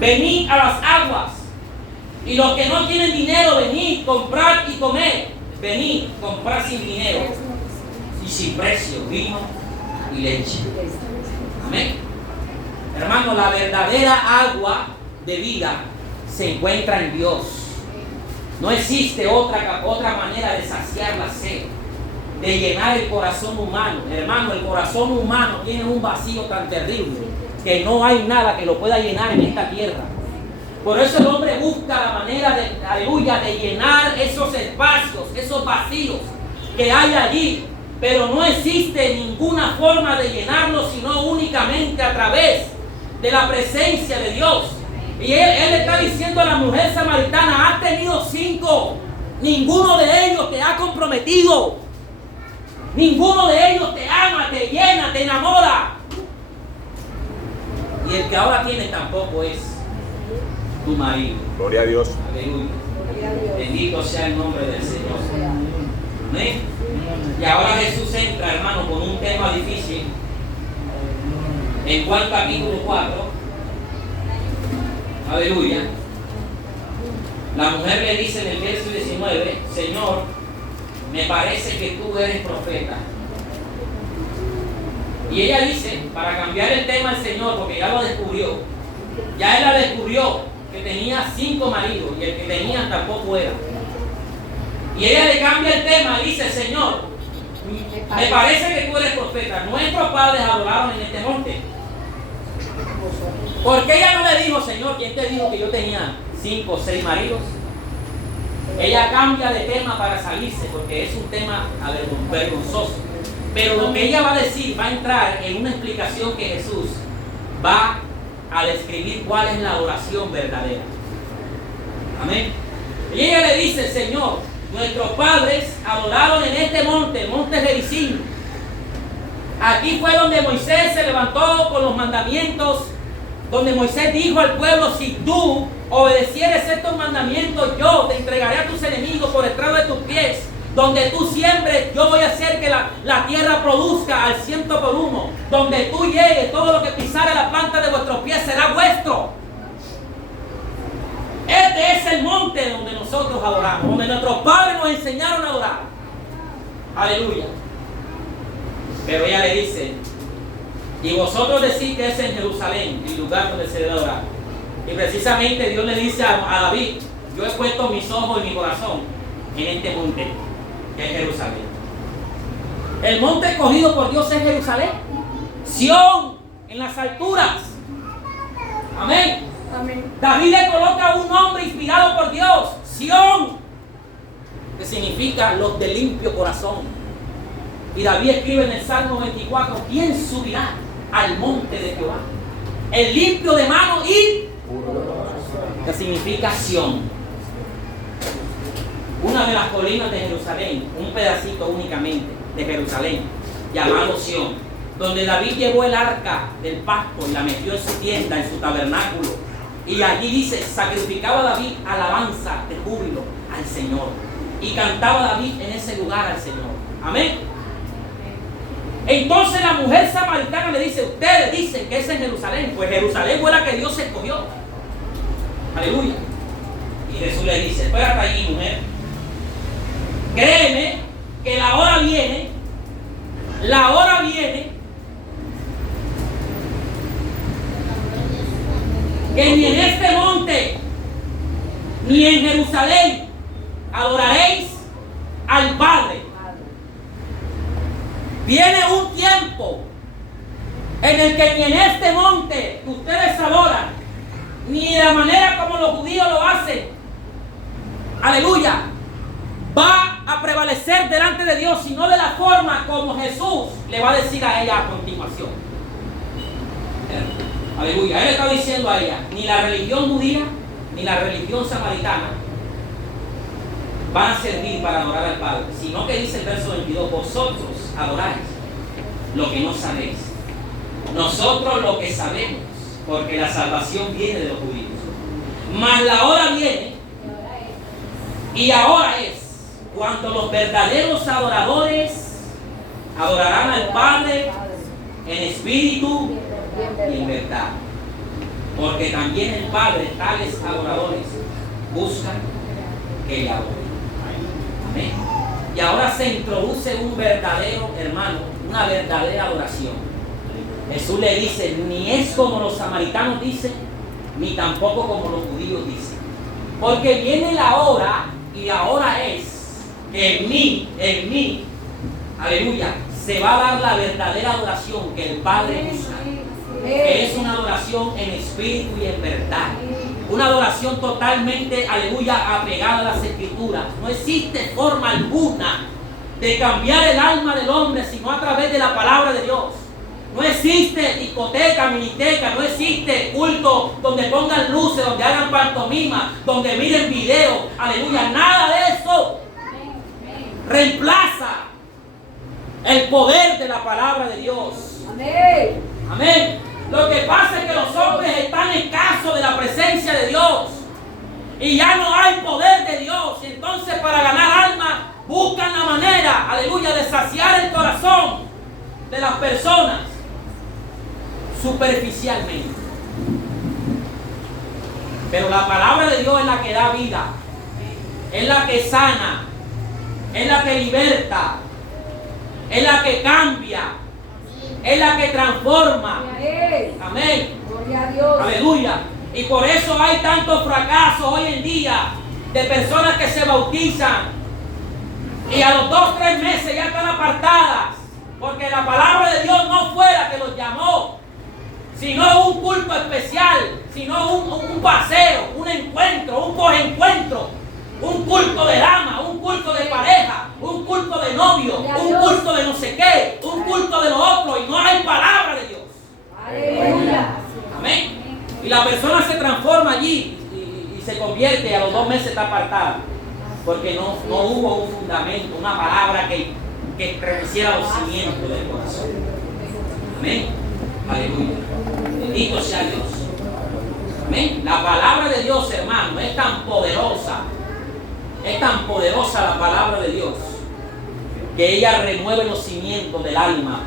venid a las aguas, y los que no tienen dinero, venid, comprad y comed. Venid, comprad sin dinero y sin precio, vino y leche. Amén. Hermano, la verdadera agua de vida se encuentra en Dios. No existe otra manera de saciar la sed, de llenar el corazón humano. Hermano, el corazón humano tiene un vacío tan terrible que no hay nada que lo pueda llenar en esta tierra. Por eso el hombre busca la manera de, aleluya, de llenar esos espacios, esos vacíos que hay allí. Pero no existe ninguna forma de llenarlo sino únicamente a través de la presencia de Dios. Y él está diciendo a la mujer samaritana, has tenido 5, ninguno de ellos te ha comprometido, ninguno de ellos te ama, te llena, te enamora, y el que ahora tiene tampoco es tu marido. Gloria a Dios. Aleluya. Bendito sea el nombre del Señor. Amén. Y ahora Jesús entra, hermano, con un tema difícil en Juan capítulo 4. Aleluya. La mujer le dice en el verso 19, Señor, me parece que tú eres profeta. Y ella dice, para cambiar el tema al Señor, porque ya lo descubrió, ya él la descubrió, que tenía 5 maridos y el que tenía tampoco era. Y ella le cambia el tema y dice, Señor, me parece que tú eres profeta. Nuestros padres adoraron en este monte. ¿Por qué ella no le dijo, Señor, quién te dijo que yo tenía 5 o 6 maridos? Ella cambia de tema para salirse porque es un tema vergonzoso. Pero lo que ella va a decir va a entrar en una explicación que Jesús va a describir cuál es la adoración verdadera. Amén. Y ella le dice, Señor, nuestros padres adoraron en este monte, el monte Gerizim. Aquí fue donde Moisés se levantó con los mandamientos, donde Moisés dijo al pueblo, si tú obedecieres estos mandamientos, yo te entregaré a tus enemigos por estrado de tus pies. Donde tú siembres, yo voy a hacer que la tierra produzca al 100 por 1. Donde tú llegues, todo lo que pisare la planta de vuestros pies será vuestro. Este es el monte donde nosotros adoramos, donde nuestros padres nos enseñaron a adorar. Aleluya. Pero ella le dice, y vosotros decís que es en Jerusalén, el lugar donde se debe adorar. Y precisamente Dios le dice a David, yo he puesto mis ojos y mi corazón en este monte, que es Jerusalén. El monte escogido por Dios es Jerusalén. Sión, en las alturas. Amén. Amén. David le coloca un nombre inspirado por Dios, Sión, que significa los de limpio corazón. Y David escribe en el Salmo 24, ¿quién subirá al monte de Jehová? El limpio de mano y que significa Sión. Una de las colinas de Jerusalén, un pedacito únicamente de Jerusalén, llamado Sión, donde David llevó el arca del pacto y la metió en su tienda, en su tabernáculo. Y allí dice, sacrificaba David alabanza de júbilo al Señor. Y cantaba David en ese lugar al Señor. Amén. Entonces la mujer samaritana le dice, ustedes dicen que es en Jerusalén. Pues Jerusalén fue la que Dios escogió. Aleluya. Y Jesús le dice, espérate allí, mujer. Créeme que la hora viene, que ni en este monte, ni en Jerusalén adoraréis al Padre. Viene un tiempo en el que ni en este monte que ustedes adoran, ni de la manera como los judíos lo hacen, aleluya, va a prevalecer delante de Dios, sino de la forma como Jesús le va a decir a ella a continuación. Aleluya, él está diciendo a ella, ni la religión judía, ni la religión samaritana van a servir para adorar al Padre, sino que dice el verso 22, vosotros adoráis lo que no sabéis, nosotros lo que sabemos, porque la salvación viene de los judíos. Mas la hora viene, y ahora es, cuando los verdaderos adoradores adorarán al Padre en espíritu y en verdad, porque también el Padre tales adoradores buscan que le adoren. Amén. Y ahora se introduce un verdadero, hermano, una verdadera adoración. Jesús le dice, ni es como los samaritanos dicen, ni tampoco como los judíos dicen, porque viene la hora, y ahora es en mí, aleluya, se va a dar la verdadera adoración que el Padre busca, que es una adoración en espíritu y en verdad, una adoración totalmente, aleluya, apegada a las Escrituras. No existe forma alguna de cambiar el alma del hombre sino a través de la palabra de Dios. No existe discoteca, miniteca, no existe culto donde pongan luces, donde hagan pantomima, donde miren videos, aleluya, nada de eso reemplaza el poder de la palabra de Dios. Amén. Amén. Lo que pasa es que los hombres están escasos de la presencia de Dios y ya no hay poder de Dios. Y entonces para ganar almas buscan la manera, aleluya, de saciar el corazón de las personas superficialmente. Pero la palabra de Dios es la que da vida, es la que sana, es la que liberta, es la que cambia, es la que transforma. Amén. Gloria a Dios. Aleluya. Y por eso hay tantos fracasos hoy en día de personas que se bautizan y a los 2 o 3 meses ya están apartadas, porque la palabra de Dios no fue la que los llamó, sino un culto especial, sino un paseo, un encuentro, un posencuentro, un culto de dama, un culto de pareja, un culto de novio, un culto de no sé qué, un culto de lo otro, y no hay palabra de Dios. Aleluya. Amén. Y la persona se transforma allí y se convierte, y a los 2 meses está apartada, porque no hubo un fundamento, una palabra que estremeciera los cimientos del corazón. Amén. Aleluya. Bendito sea Dios. Amén. La palabra de Dios, hermano, es tan poderosa. Es tan poderosa la palabra de Dios que ella remueve los cimientos del alma.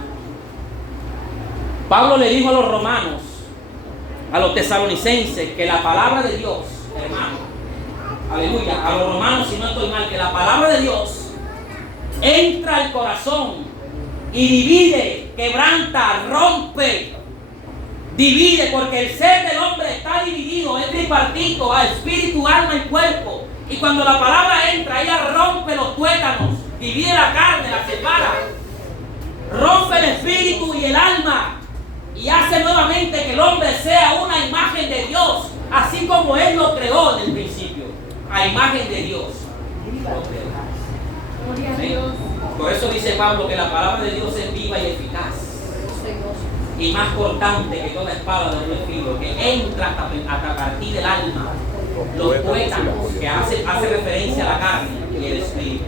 Pablo le dijo a los romanos, a los tesalonicenses, que la palabra de Dios, hermano, aleluya, a los romanos, si no estoy mal, que la palabra de Dios entra al corazón y divide, quebranta, rompe, divide, porque el ser del hombre está dividido, es tripartito, a espíritu, alma y cuerpo. Y cuando la palabra entra, ella rompe los tuétanos, divide la carne, la separa, rompe el espíritu y el alma, y hace nuevamente que el hombre sea una imagen de Dios, así como Él lo creó en el principio, a imagen de Dios. Gloria a Dios. Por eso dice Pablo que la palabra de Dios es viva y eficaz, y más cortante que toda espada de doble filo, que entra hasta partir del alma, los tuétanos, que hace referencia a la carne y el espíritu.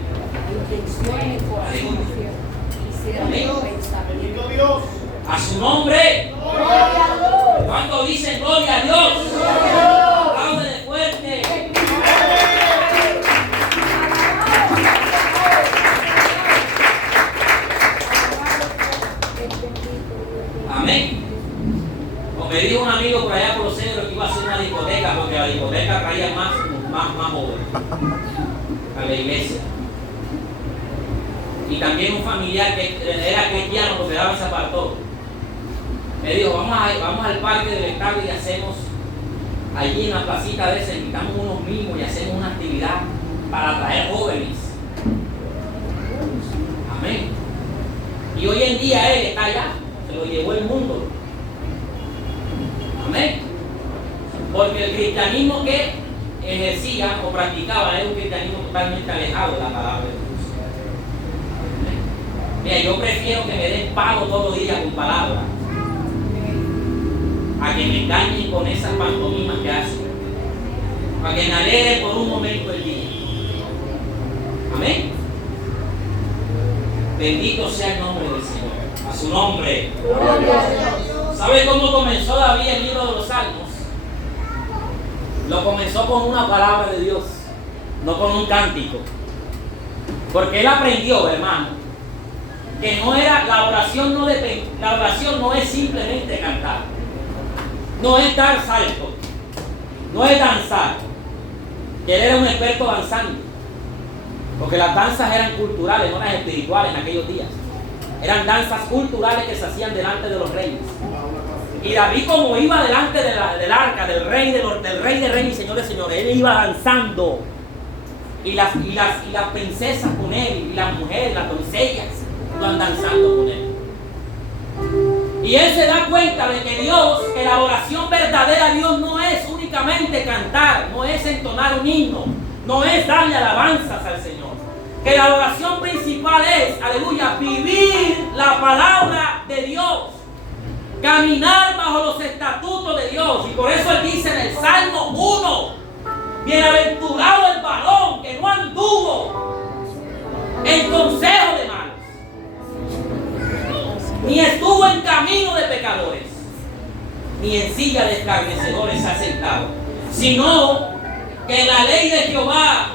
Aleluya. Amén. Bendito Dios. A su nombre. Gloria a Dios. ¿Cuánto dicen gloria a Dios? Gloria a Dios. Aplaude fuerte. Amén. Como me dijo un amigo por allá por los centros que iba a hacer una discoteca, porque la discoteca traía más jóvenes a la iglesia. Y también un familiar que era cristiano, porque se apartó. Me dijo, vamos al parque del estado y hacemos allí en la placita de esa, invitamos unos mimos y hacemos una actividad para atraer jóvenes. Amén. Y hoy en día él está allá, se lo llevó el mundo. Amén. Porque el cristianismo que ejercía o practicaba era un cristianismo totalmente alejado de la palabra de Dios. Amén. Mira, yo prefiero que me den palo todos los días con palabras a que me engañen con esas pantomimas que hacen, para que me alegren por un momento el día. Amén. Bendito sea el nombre del Señor. A su nombre. Gloria a Dios. ¿Sabe cómo comenzó David el libro de los Salmos? Lo comenzó con una palabra de Dios, no con un cántico. Porque él aprendió, hermano, que no era la oración no es simplemente cantar. No es dar saltos, no es danzar. Él era un experto danzando, porque las danzas eran culturales, no eran espirituales en aquellos días. Eran danzas culturales que se hacían delante de los reyes. Y David, como iba delante del arca, del rey de reyes y señores de señores, él iba danzando. Y las princesas con él, y las mujeres, las doncellas, iban danzando con él. Y él se da cuenta de que la adoración verdadera a Dios no es únicamente cantar, no es entonar un himno, no es darle alabanzas al Señor. Que la adoración principal es, aleluya, vivir la palabra de Dios, caminar bajo los estatutos de Dios. Y por eso él dice en el Salmo 1, bienaventurado el varón que no anduvo en consejo de malos, ni estuvo en camino de pecadores, ni en silla de escarnecedores se ha sentado, sino que en la ley de Jehová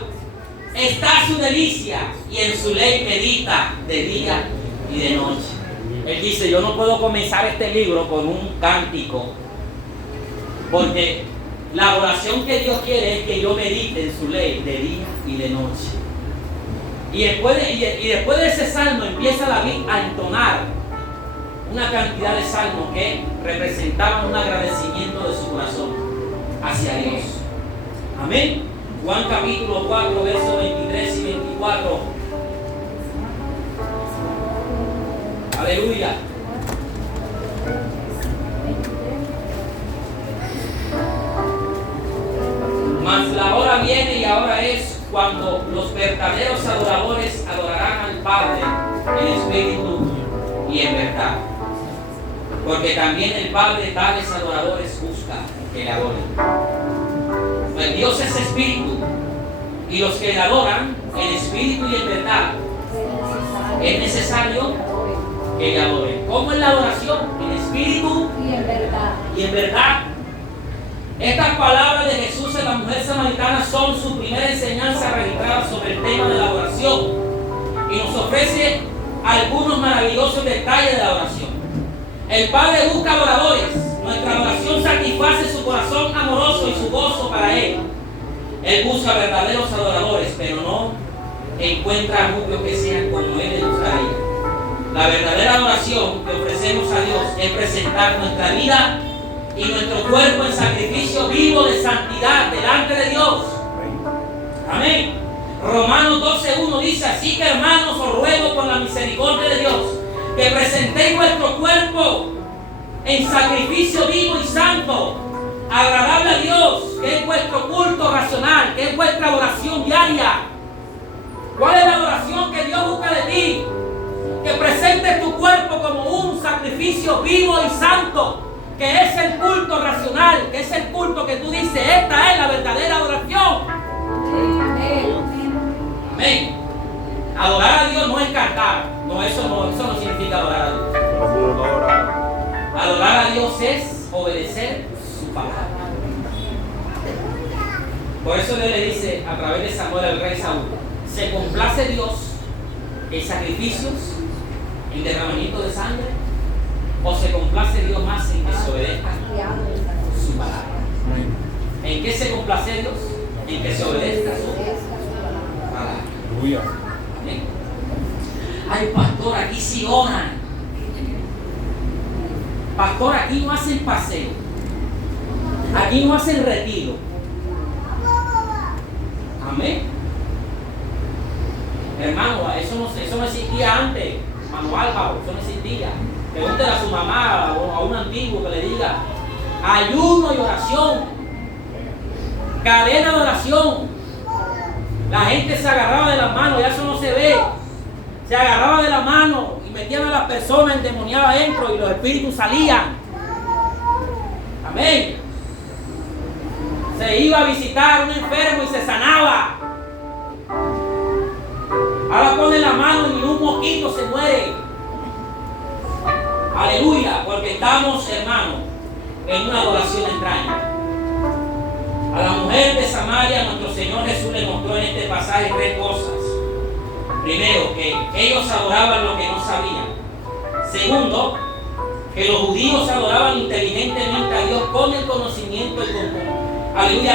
está su delicia, y en su ley medita de día y de noche. Él dice, yo no puedo comenzar este libro con un cántico, porque la oración que Dios quiere es que yo medite en su ley de día y de noche. Y después de ese salmo empieza David a entonar una cantidad de salmos que representaban un agradecimiento de su corazón hacia Dios. Amén. Juan capítulo 4, versos 23 y 24. Aleluya. Mas la hora viene y ahora es cuando los verdaderos adoradores adorarán al Padre en espíritu y en verdad. Porque también el Padre tales adoradores busca que le adoren. Pues Dios es espíritu, y los que le adoran en espíritu y en verdad, es necesario que le adoren. ¿Cómo es la adoración? En espíritu Y en verdad. y en verdad. Estas palabras de Jesús en la mujer samaritana son su primera enseñanza registrada sobre el tema de la adoración, y nos ofrece algunos maravillosos detalles de la adoración. El Padre busca adoradores. Nuestra adoración satisface su corazón amoroso y su gozo para Él. Él busca verdaderos adoradores, pero no encuentra muchos que sean como Él le gustaría. La verdadera adoración que ofrecemos a Dios es presentar nuestra vida y nuestro cuerpo en sacrificio vivo de santidad delante de Dios. Amén. Romanos 12:1 dice, así que hermanos, os ruego por la misericordia de Dios que presentéis vuestro cuerpo en sacrificio vivo y santo, agradable a Dios, que es vuestro culto racional, que es vuestra adoración diaria. ¿Cuál es la adoración que Dios busca de ti? Que presentes tu cuerpo como un sacrificio vivo y santo, que es el culto racional, que es el culto que tú dices, esta es la verdadera adoración. Amén. Amén. Adorar a Dios no es cantar. adorar. No, eso no significa adorar a Dios. Todo el mundo no adora. Adorar a Dios es obedecer su palabra. Por eso Dios le dice a través de Samuel al rey Saúl: ¿se complace Dios en sacrificios, en derramamiento de sangre? ¿O se complace Dios más en que se obedezca su palabra? ¿En qué se complace Dios? En que se obedezca su palabra. Aleluya. Amén. Ay, pastor, aquí sí oran. Pastor, aquí no hacen paseo. Aquí no hacen retiro. Amén. Hermano, eso no existía antes. Hermano Álvaro, eso no existía. Pregúntele a su mamá o a un antiguo que le diga: ayuno y oración, cadena de oración. La gente se agarraba de las manos, ya eso no se ve. Se agarraba de la mano y metían a las personas endemoniadas adentro y los espíritus salían. Amén. Se iba a visitar a un enfermo y se sanaba. Ahora pone la mano y un mosquito se muere. Aleluya, porque estamos, hermanos, en una adoración extraña. A la mujer de Samaria, nuestro Señor Jesús le mostró en este pasaje 3 cosas. Primero, que ellos adoraban lo que no sabían. Segundo, que los judíos adoraban inteligentemente a Dios con el conocimiento y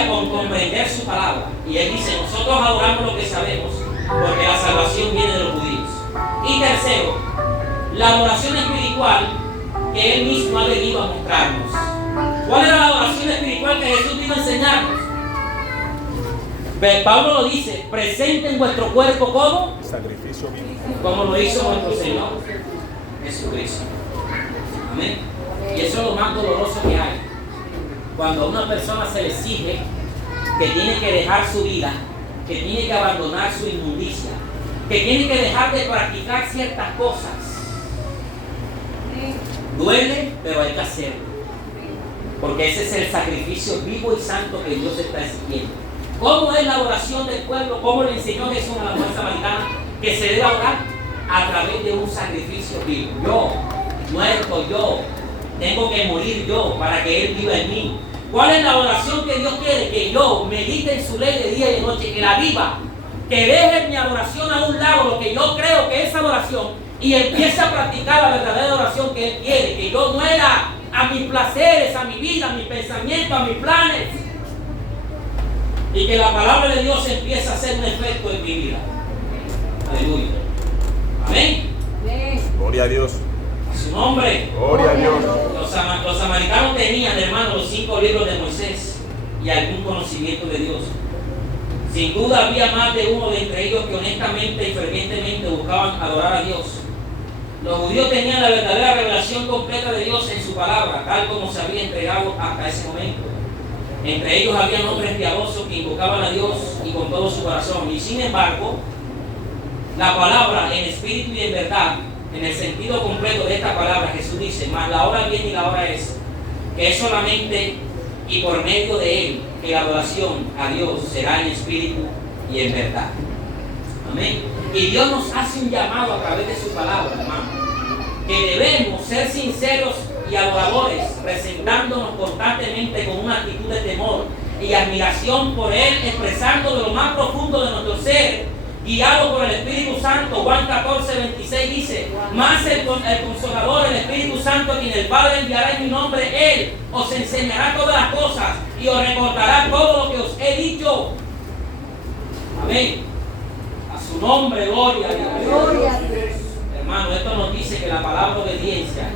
con comprender su palabra. Y Él dice: nosotros adoramos lo que sabemos, porque la salvación viene de los judíos. Y tercero, la adoración espiritual que Él mismo ha venido a mostrarnos. ¿Cuál era la adoración espiritual que Jesús vino a enseñarnos? Pablo lo dice: presenten vuestro cuerpo como Sacrificio vivo. como lo hizo nuestro Señor Jesucristo. Amén. Y eso es lo más doloroso que hay. Cuando a una persona se le exige que tiene que dejar su vida, que tiene que abandonar su inmundicia, que tiene que dejar de practicar ciertas cosas. Duele, pero hay que hacerlo. Porque ese es el sacrificio vivo y santo que Dios está exigiendo. ¿Cómo es la adoración del pueblo? ¿Cómo le enseñó Jesús a la mujer samaritana que se debe orar? A través de un sacrificio vivo. Yo, muerto yo, tengo que morir yo para que Él viva en mí. ¿Cuál es la adoración que Dios quiere? Que yo medite en su ley de día y de noche, que la viva, que deje mi adoración a un lado, lo que yo creo que es adoración, y empiece a practicar la verdadera adoración que Él quiere. Que yo muera a mis placeres, a mi vida, a mis pensamientos, a mis planes, y que la palabra de Dios empiece a hacer un efecto en mi vida. Aleluya. Amén. Gloria a Dios. A su nombre. Gloria a Dios. Los samaritanos tenían, hermanos, los 5 libros de Moisés y algún conocimiento de Dios. Sin duda había más de uno de entre ellos que honestamente y fervientemente buscaban adorar a Dios. Los judíos tenían la verdadera revelación completa de Dios en su palabra, tal como se había entregado hasta ese momento. Entre ellos habían hombres piadosos que invocaban a Dios y con todo su corazón. Y sin embargo, la palabra en espíritu y en verdad, en el sentido completo de esta palabra, Jesús dice: mas la hora viene y la hora es, que es solamente y por medio de Él que la adoración a Dios será en espíritu y en verdad. Amén. Y Dios nos hace un llamado a través de su palabra, hermano, que debemos ser sinceros y adoradores, presentándonos constantemente con una actitud de temor y admiración por Él, expresando de lo más profundo de nuestro ser, guiado por el Espíritu Santo. Juan 14:26 dice: mas el Consolador, el Espíritu Santo, a quien el Padre enviará en mi nombre, Él os enseñará todas las cosas y os recordará todo lo que os he dicho. Amén. A su nombre, gloria a Dios. Gloria a Dios. Hermano, esto nos dice que la palabra obediencia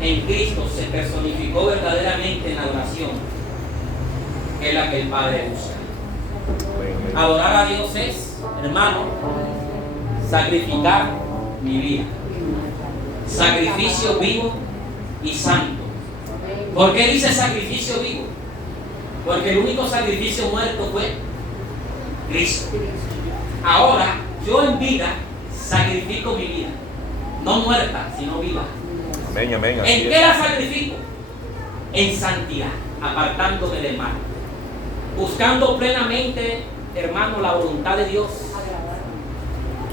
en Cristo se personificó verdaderamente en la adoración, que es la que el Padre usa. Adorar a Dios es, hermano, sacrificar mi vida. Sacrificio vivo y santo. ¿Por qué dice sacrificio vivo? Porque el único sacrificio muerto fue Cristo. Ahora, yo en vida sacrifico mi vida. No muerta, sino viva. Amén, amén. Así ¿En es. qué la sacrifico? En santidad, apartándome del mal. Buscando plenamente, hermano, la voluntad de Dios.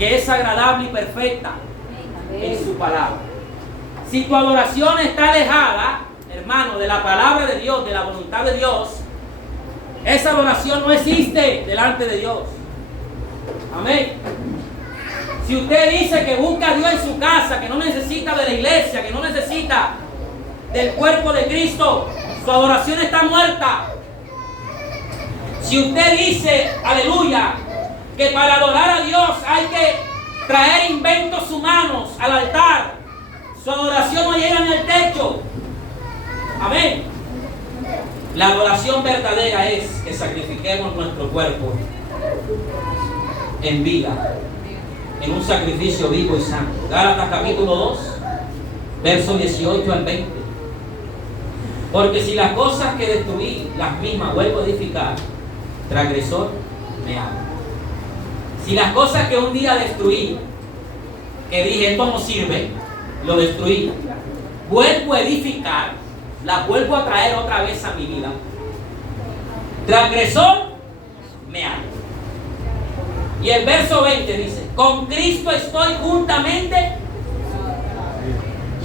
que es agradable y perfecta en su palabra. Si tu adoración está alejada, hermano, de la palabra de Dios, de la voluntad de Dios, esa adoración no existe delante de Dios. Amén. Si usted dice que busca a Dios en su casa, que no necesita de la iglesia, que no necesita del cuerpo de Cristo, su adoración está muerta. Si usted dice, aleluya, que para adorar a Dios hay que traer inventos humanos al altar, su adoración no llega ni al techo. Amén. La adoración verdadera es que sacrifiquemos nuestro cuerpo en vida, en un sacrificio vivo y santo. Gálatas capítulo 2, versos 18 al 20. Porque si las cosas que destruí, las mismas vuelvo a edificar, transgresor me ama. Si las cosas que un día destruí, que dije esto no sirve, lo destruí, vuelvo a edificar, las vuelvo a traer otra vez a mi vida, transgresor me ama. Y el verso 20 dice, con Cristo estoy juntamente,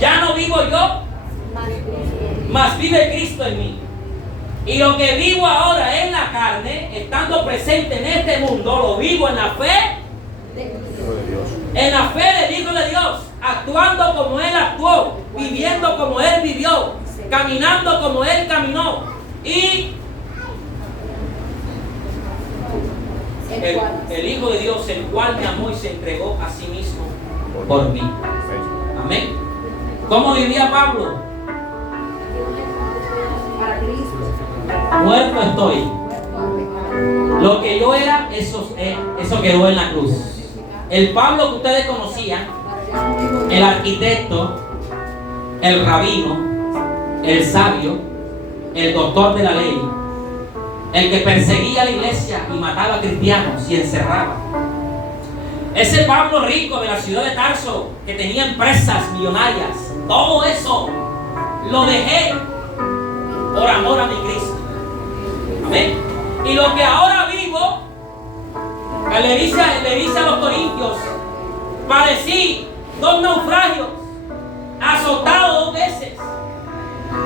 ya no vivo yo, mas vive Cristo en mí. Y lo que vivo ahora en la carne, estando presente en este mundo, lo vivo en la fe, en la fe del Hijo de Dios, actuando como Él actuó, viviendo como Él vivió, caminando como Él caminó. Y el Hijo de Dios, el cual me amó y se entregó a sí mismo por mí. Amén. ¿Cómo vivía Pablo? Muerto estoy. Lo que yo era, eso quedó en la cruz. El Pablo que ustedes conocían, el arquitecto, el rabino, el sabio, el doctor de la ley, el que perseguía a la iglesia y mataba a cristianos y encerraba. Ese Pablo rico de la ciudad de Tarso, que tenía empresas millonarias, todo eso lo dejé por amor a mi Cristo. Amén. Y lo que ahora vivo, le dice a los corintios, padecí 2 naufragios, azotado 2 veces,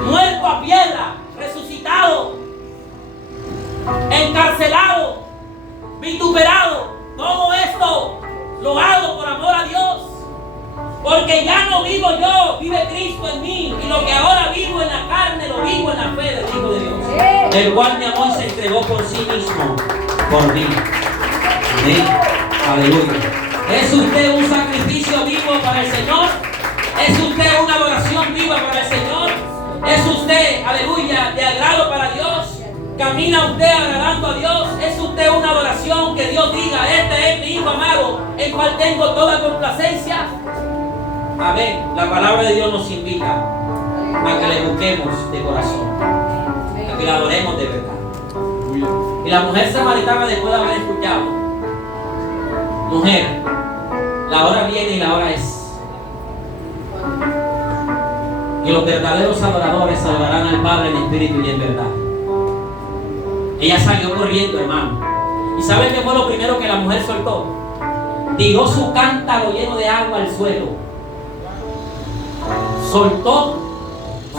muerto a piedra, resucitado, encarcelado, vituperado. Todo esto lo hago por amor a Dios, porque ya no vivo yo, vive Cristo en mí, y lo que ahora vivo en la carne lo vivo en la fe del Hijo de Dios, el cual me amó y se entregó por sí mismo por mí. Amén. Aleluya. ¿Es usted un sacrificio vivo para el Señor? ¿Es usted una adoración viva para el Señor? ¿Es usted, aleluya, de agrado para Dios? ¿Camina usted agradando a Dios? ¿Es usted una adoración que Dios diga, este es mi Hijo amado, en cual tengo toda complacencia? Amén. La palabra de Dios nos invita a que le busquemos de corazón, a que la adoremos de verdad. Y la mujer samaritana, después de haber escuchado, mujer, la hora viene y la hora es. Y los verdaderos adoradores adorarán al Padre en espíritu y en verdad. Ella salió corriendo, hermano. ¿Y saben qué fue lo primero que la mujer soltó? Tiró su cántaro lleno de agua al suelo. Soltó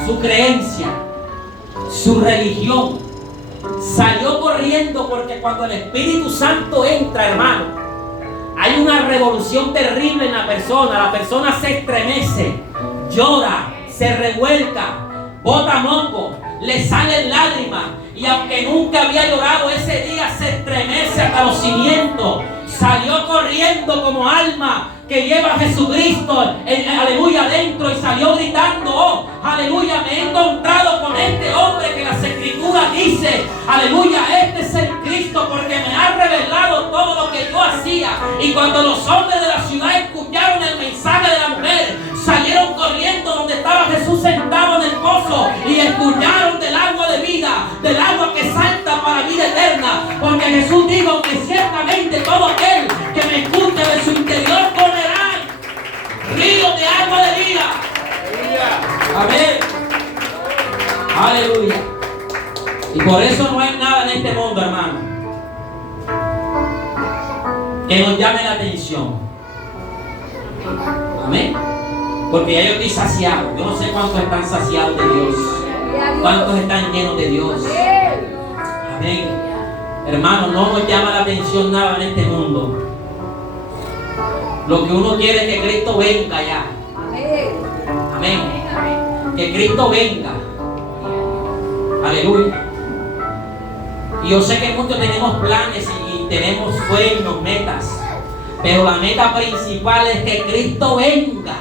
su creencia, su religión. Salió corriendo, porque cuando el Espíritu Santo entra, hermano, hay una revolución terrible en la persona se estremece, llora, se revuelca, bota moco, le salen lágrimas, y aunque nunca había llorado, ese día se estremece hasta los cimientos. Salió corriendo como alma que lleva a Jesucristo, aleluya, adentro, y salió gritando, oh, aleluya, me he encontrado con este hombre que las Escrituras dice, aleluya, este es el Cristo, porque me ha revelado todo lo que yo hacía. Y cuando los hombres de la ciudad escucharon el mensaje de la mujer, salieron corriendo donde estaba Jesús sentado en el pozo, y escucharon del agua de vida, del agua que salta para vida eterna, porque Jesús dijo que ciertamente todo aquel que me escuche de su interior correrán ríos de agua de vida. Amén. Aleluya. Y por eso no hay nada en este mundo, hermano, que nos llame la atención. Amén. Porque ya yo estoy saciado. Yo no sé cuántos están saciados de Dios. ¿Cuántos están llenos de Dios? Amén. Hermano, no nos llama la atención nada en este mundo. Lo que uno quiere es que Cristo venga ya. Amén. Que Cristo venga. Aleluya. Y yo sé que muchos tenemos planes y tenemos sueños, metas. Pero la meta principal es que Cristo venga.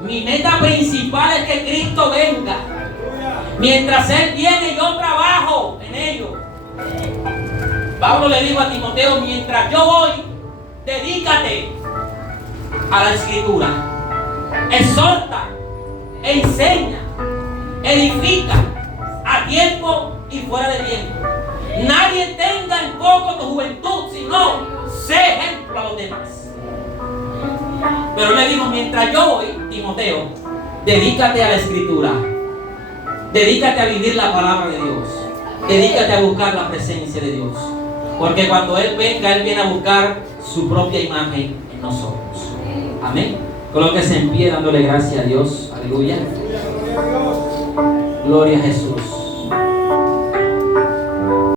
Mi meta principal es que Cristo venga. Mientras Él viene, yo trabajo en ello. Pablo le dijo a Timoteo, mientras yo voy, dedícate a la Escritura. Exhorta, enseña, edifica a tiempo y fuera de tiempo. Nadie tenga en poco tu juventud, sino sé ejemplo a los demás. Pero le digo, mientras yo voy, Timoteo, dedícate a la Escritura. Dedícate a vivir la palabra de Dios. Dedícate a buscar la presencia de Dios. Porque cuando Él venga, Él viene a buscar su propia imagen en nosotros. Amén. Colóquese en pie dándole gracias a Dios. Aleluya. Gloria a Jesús.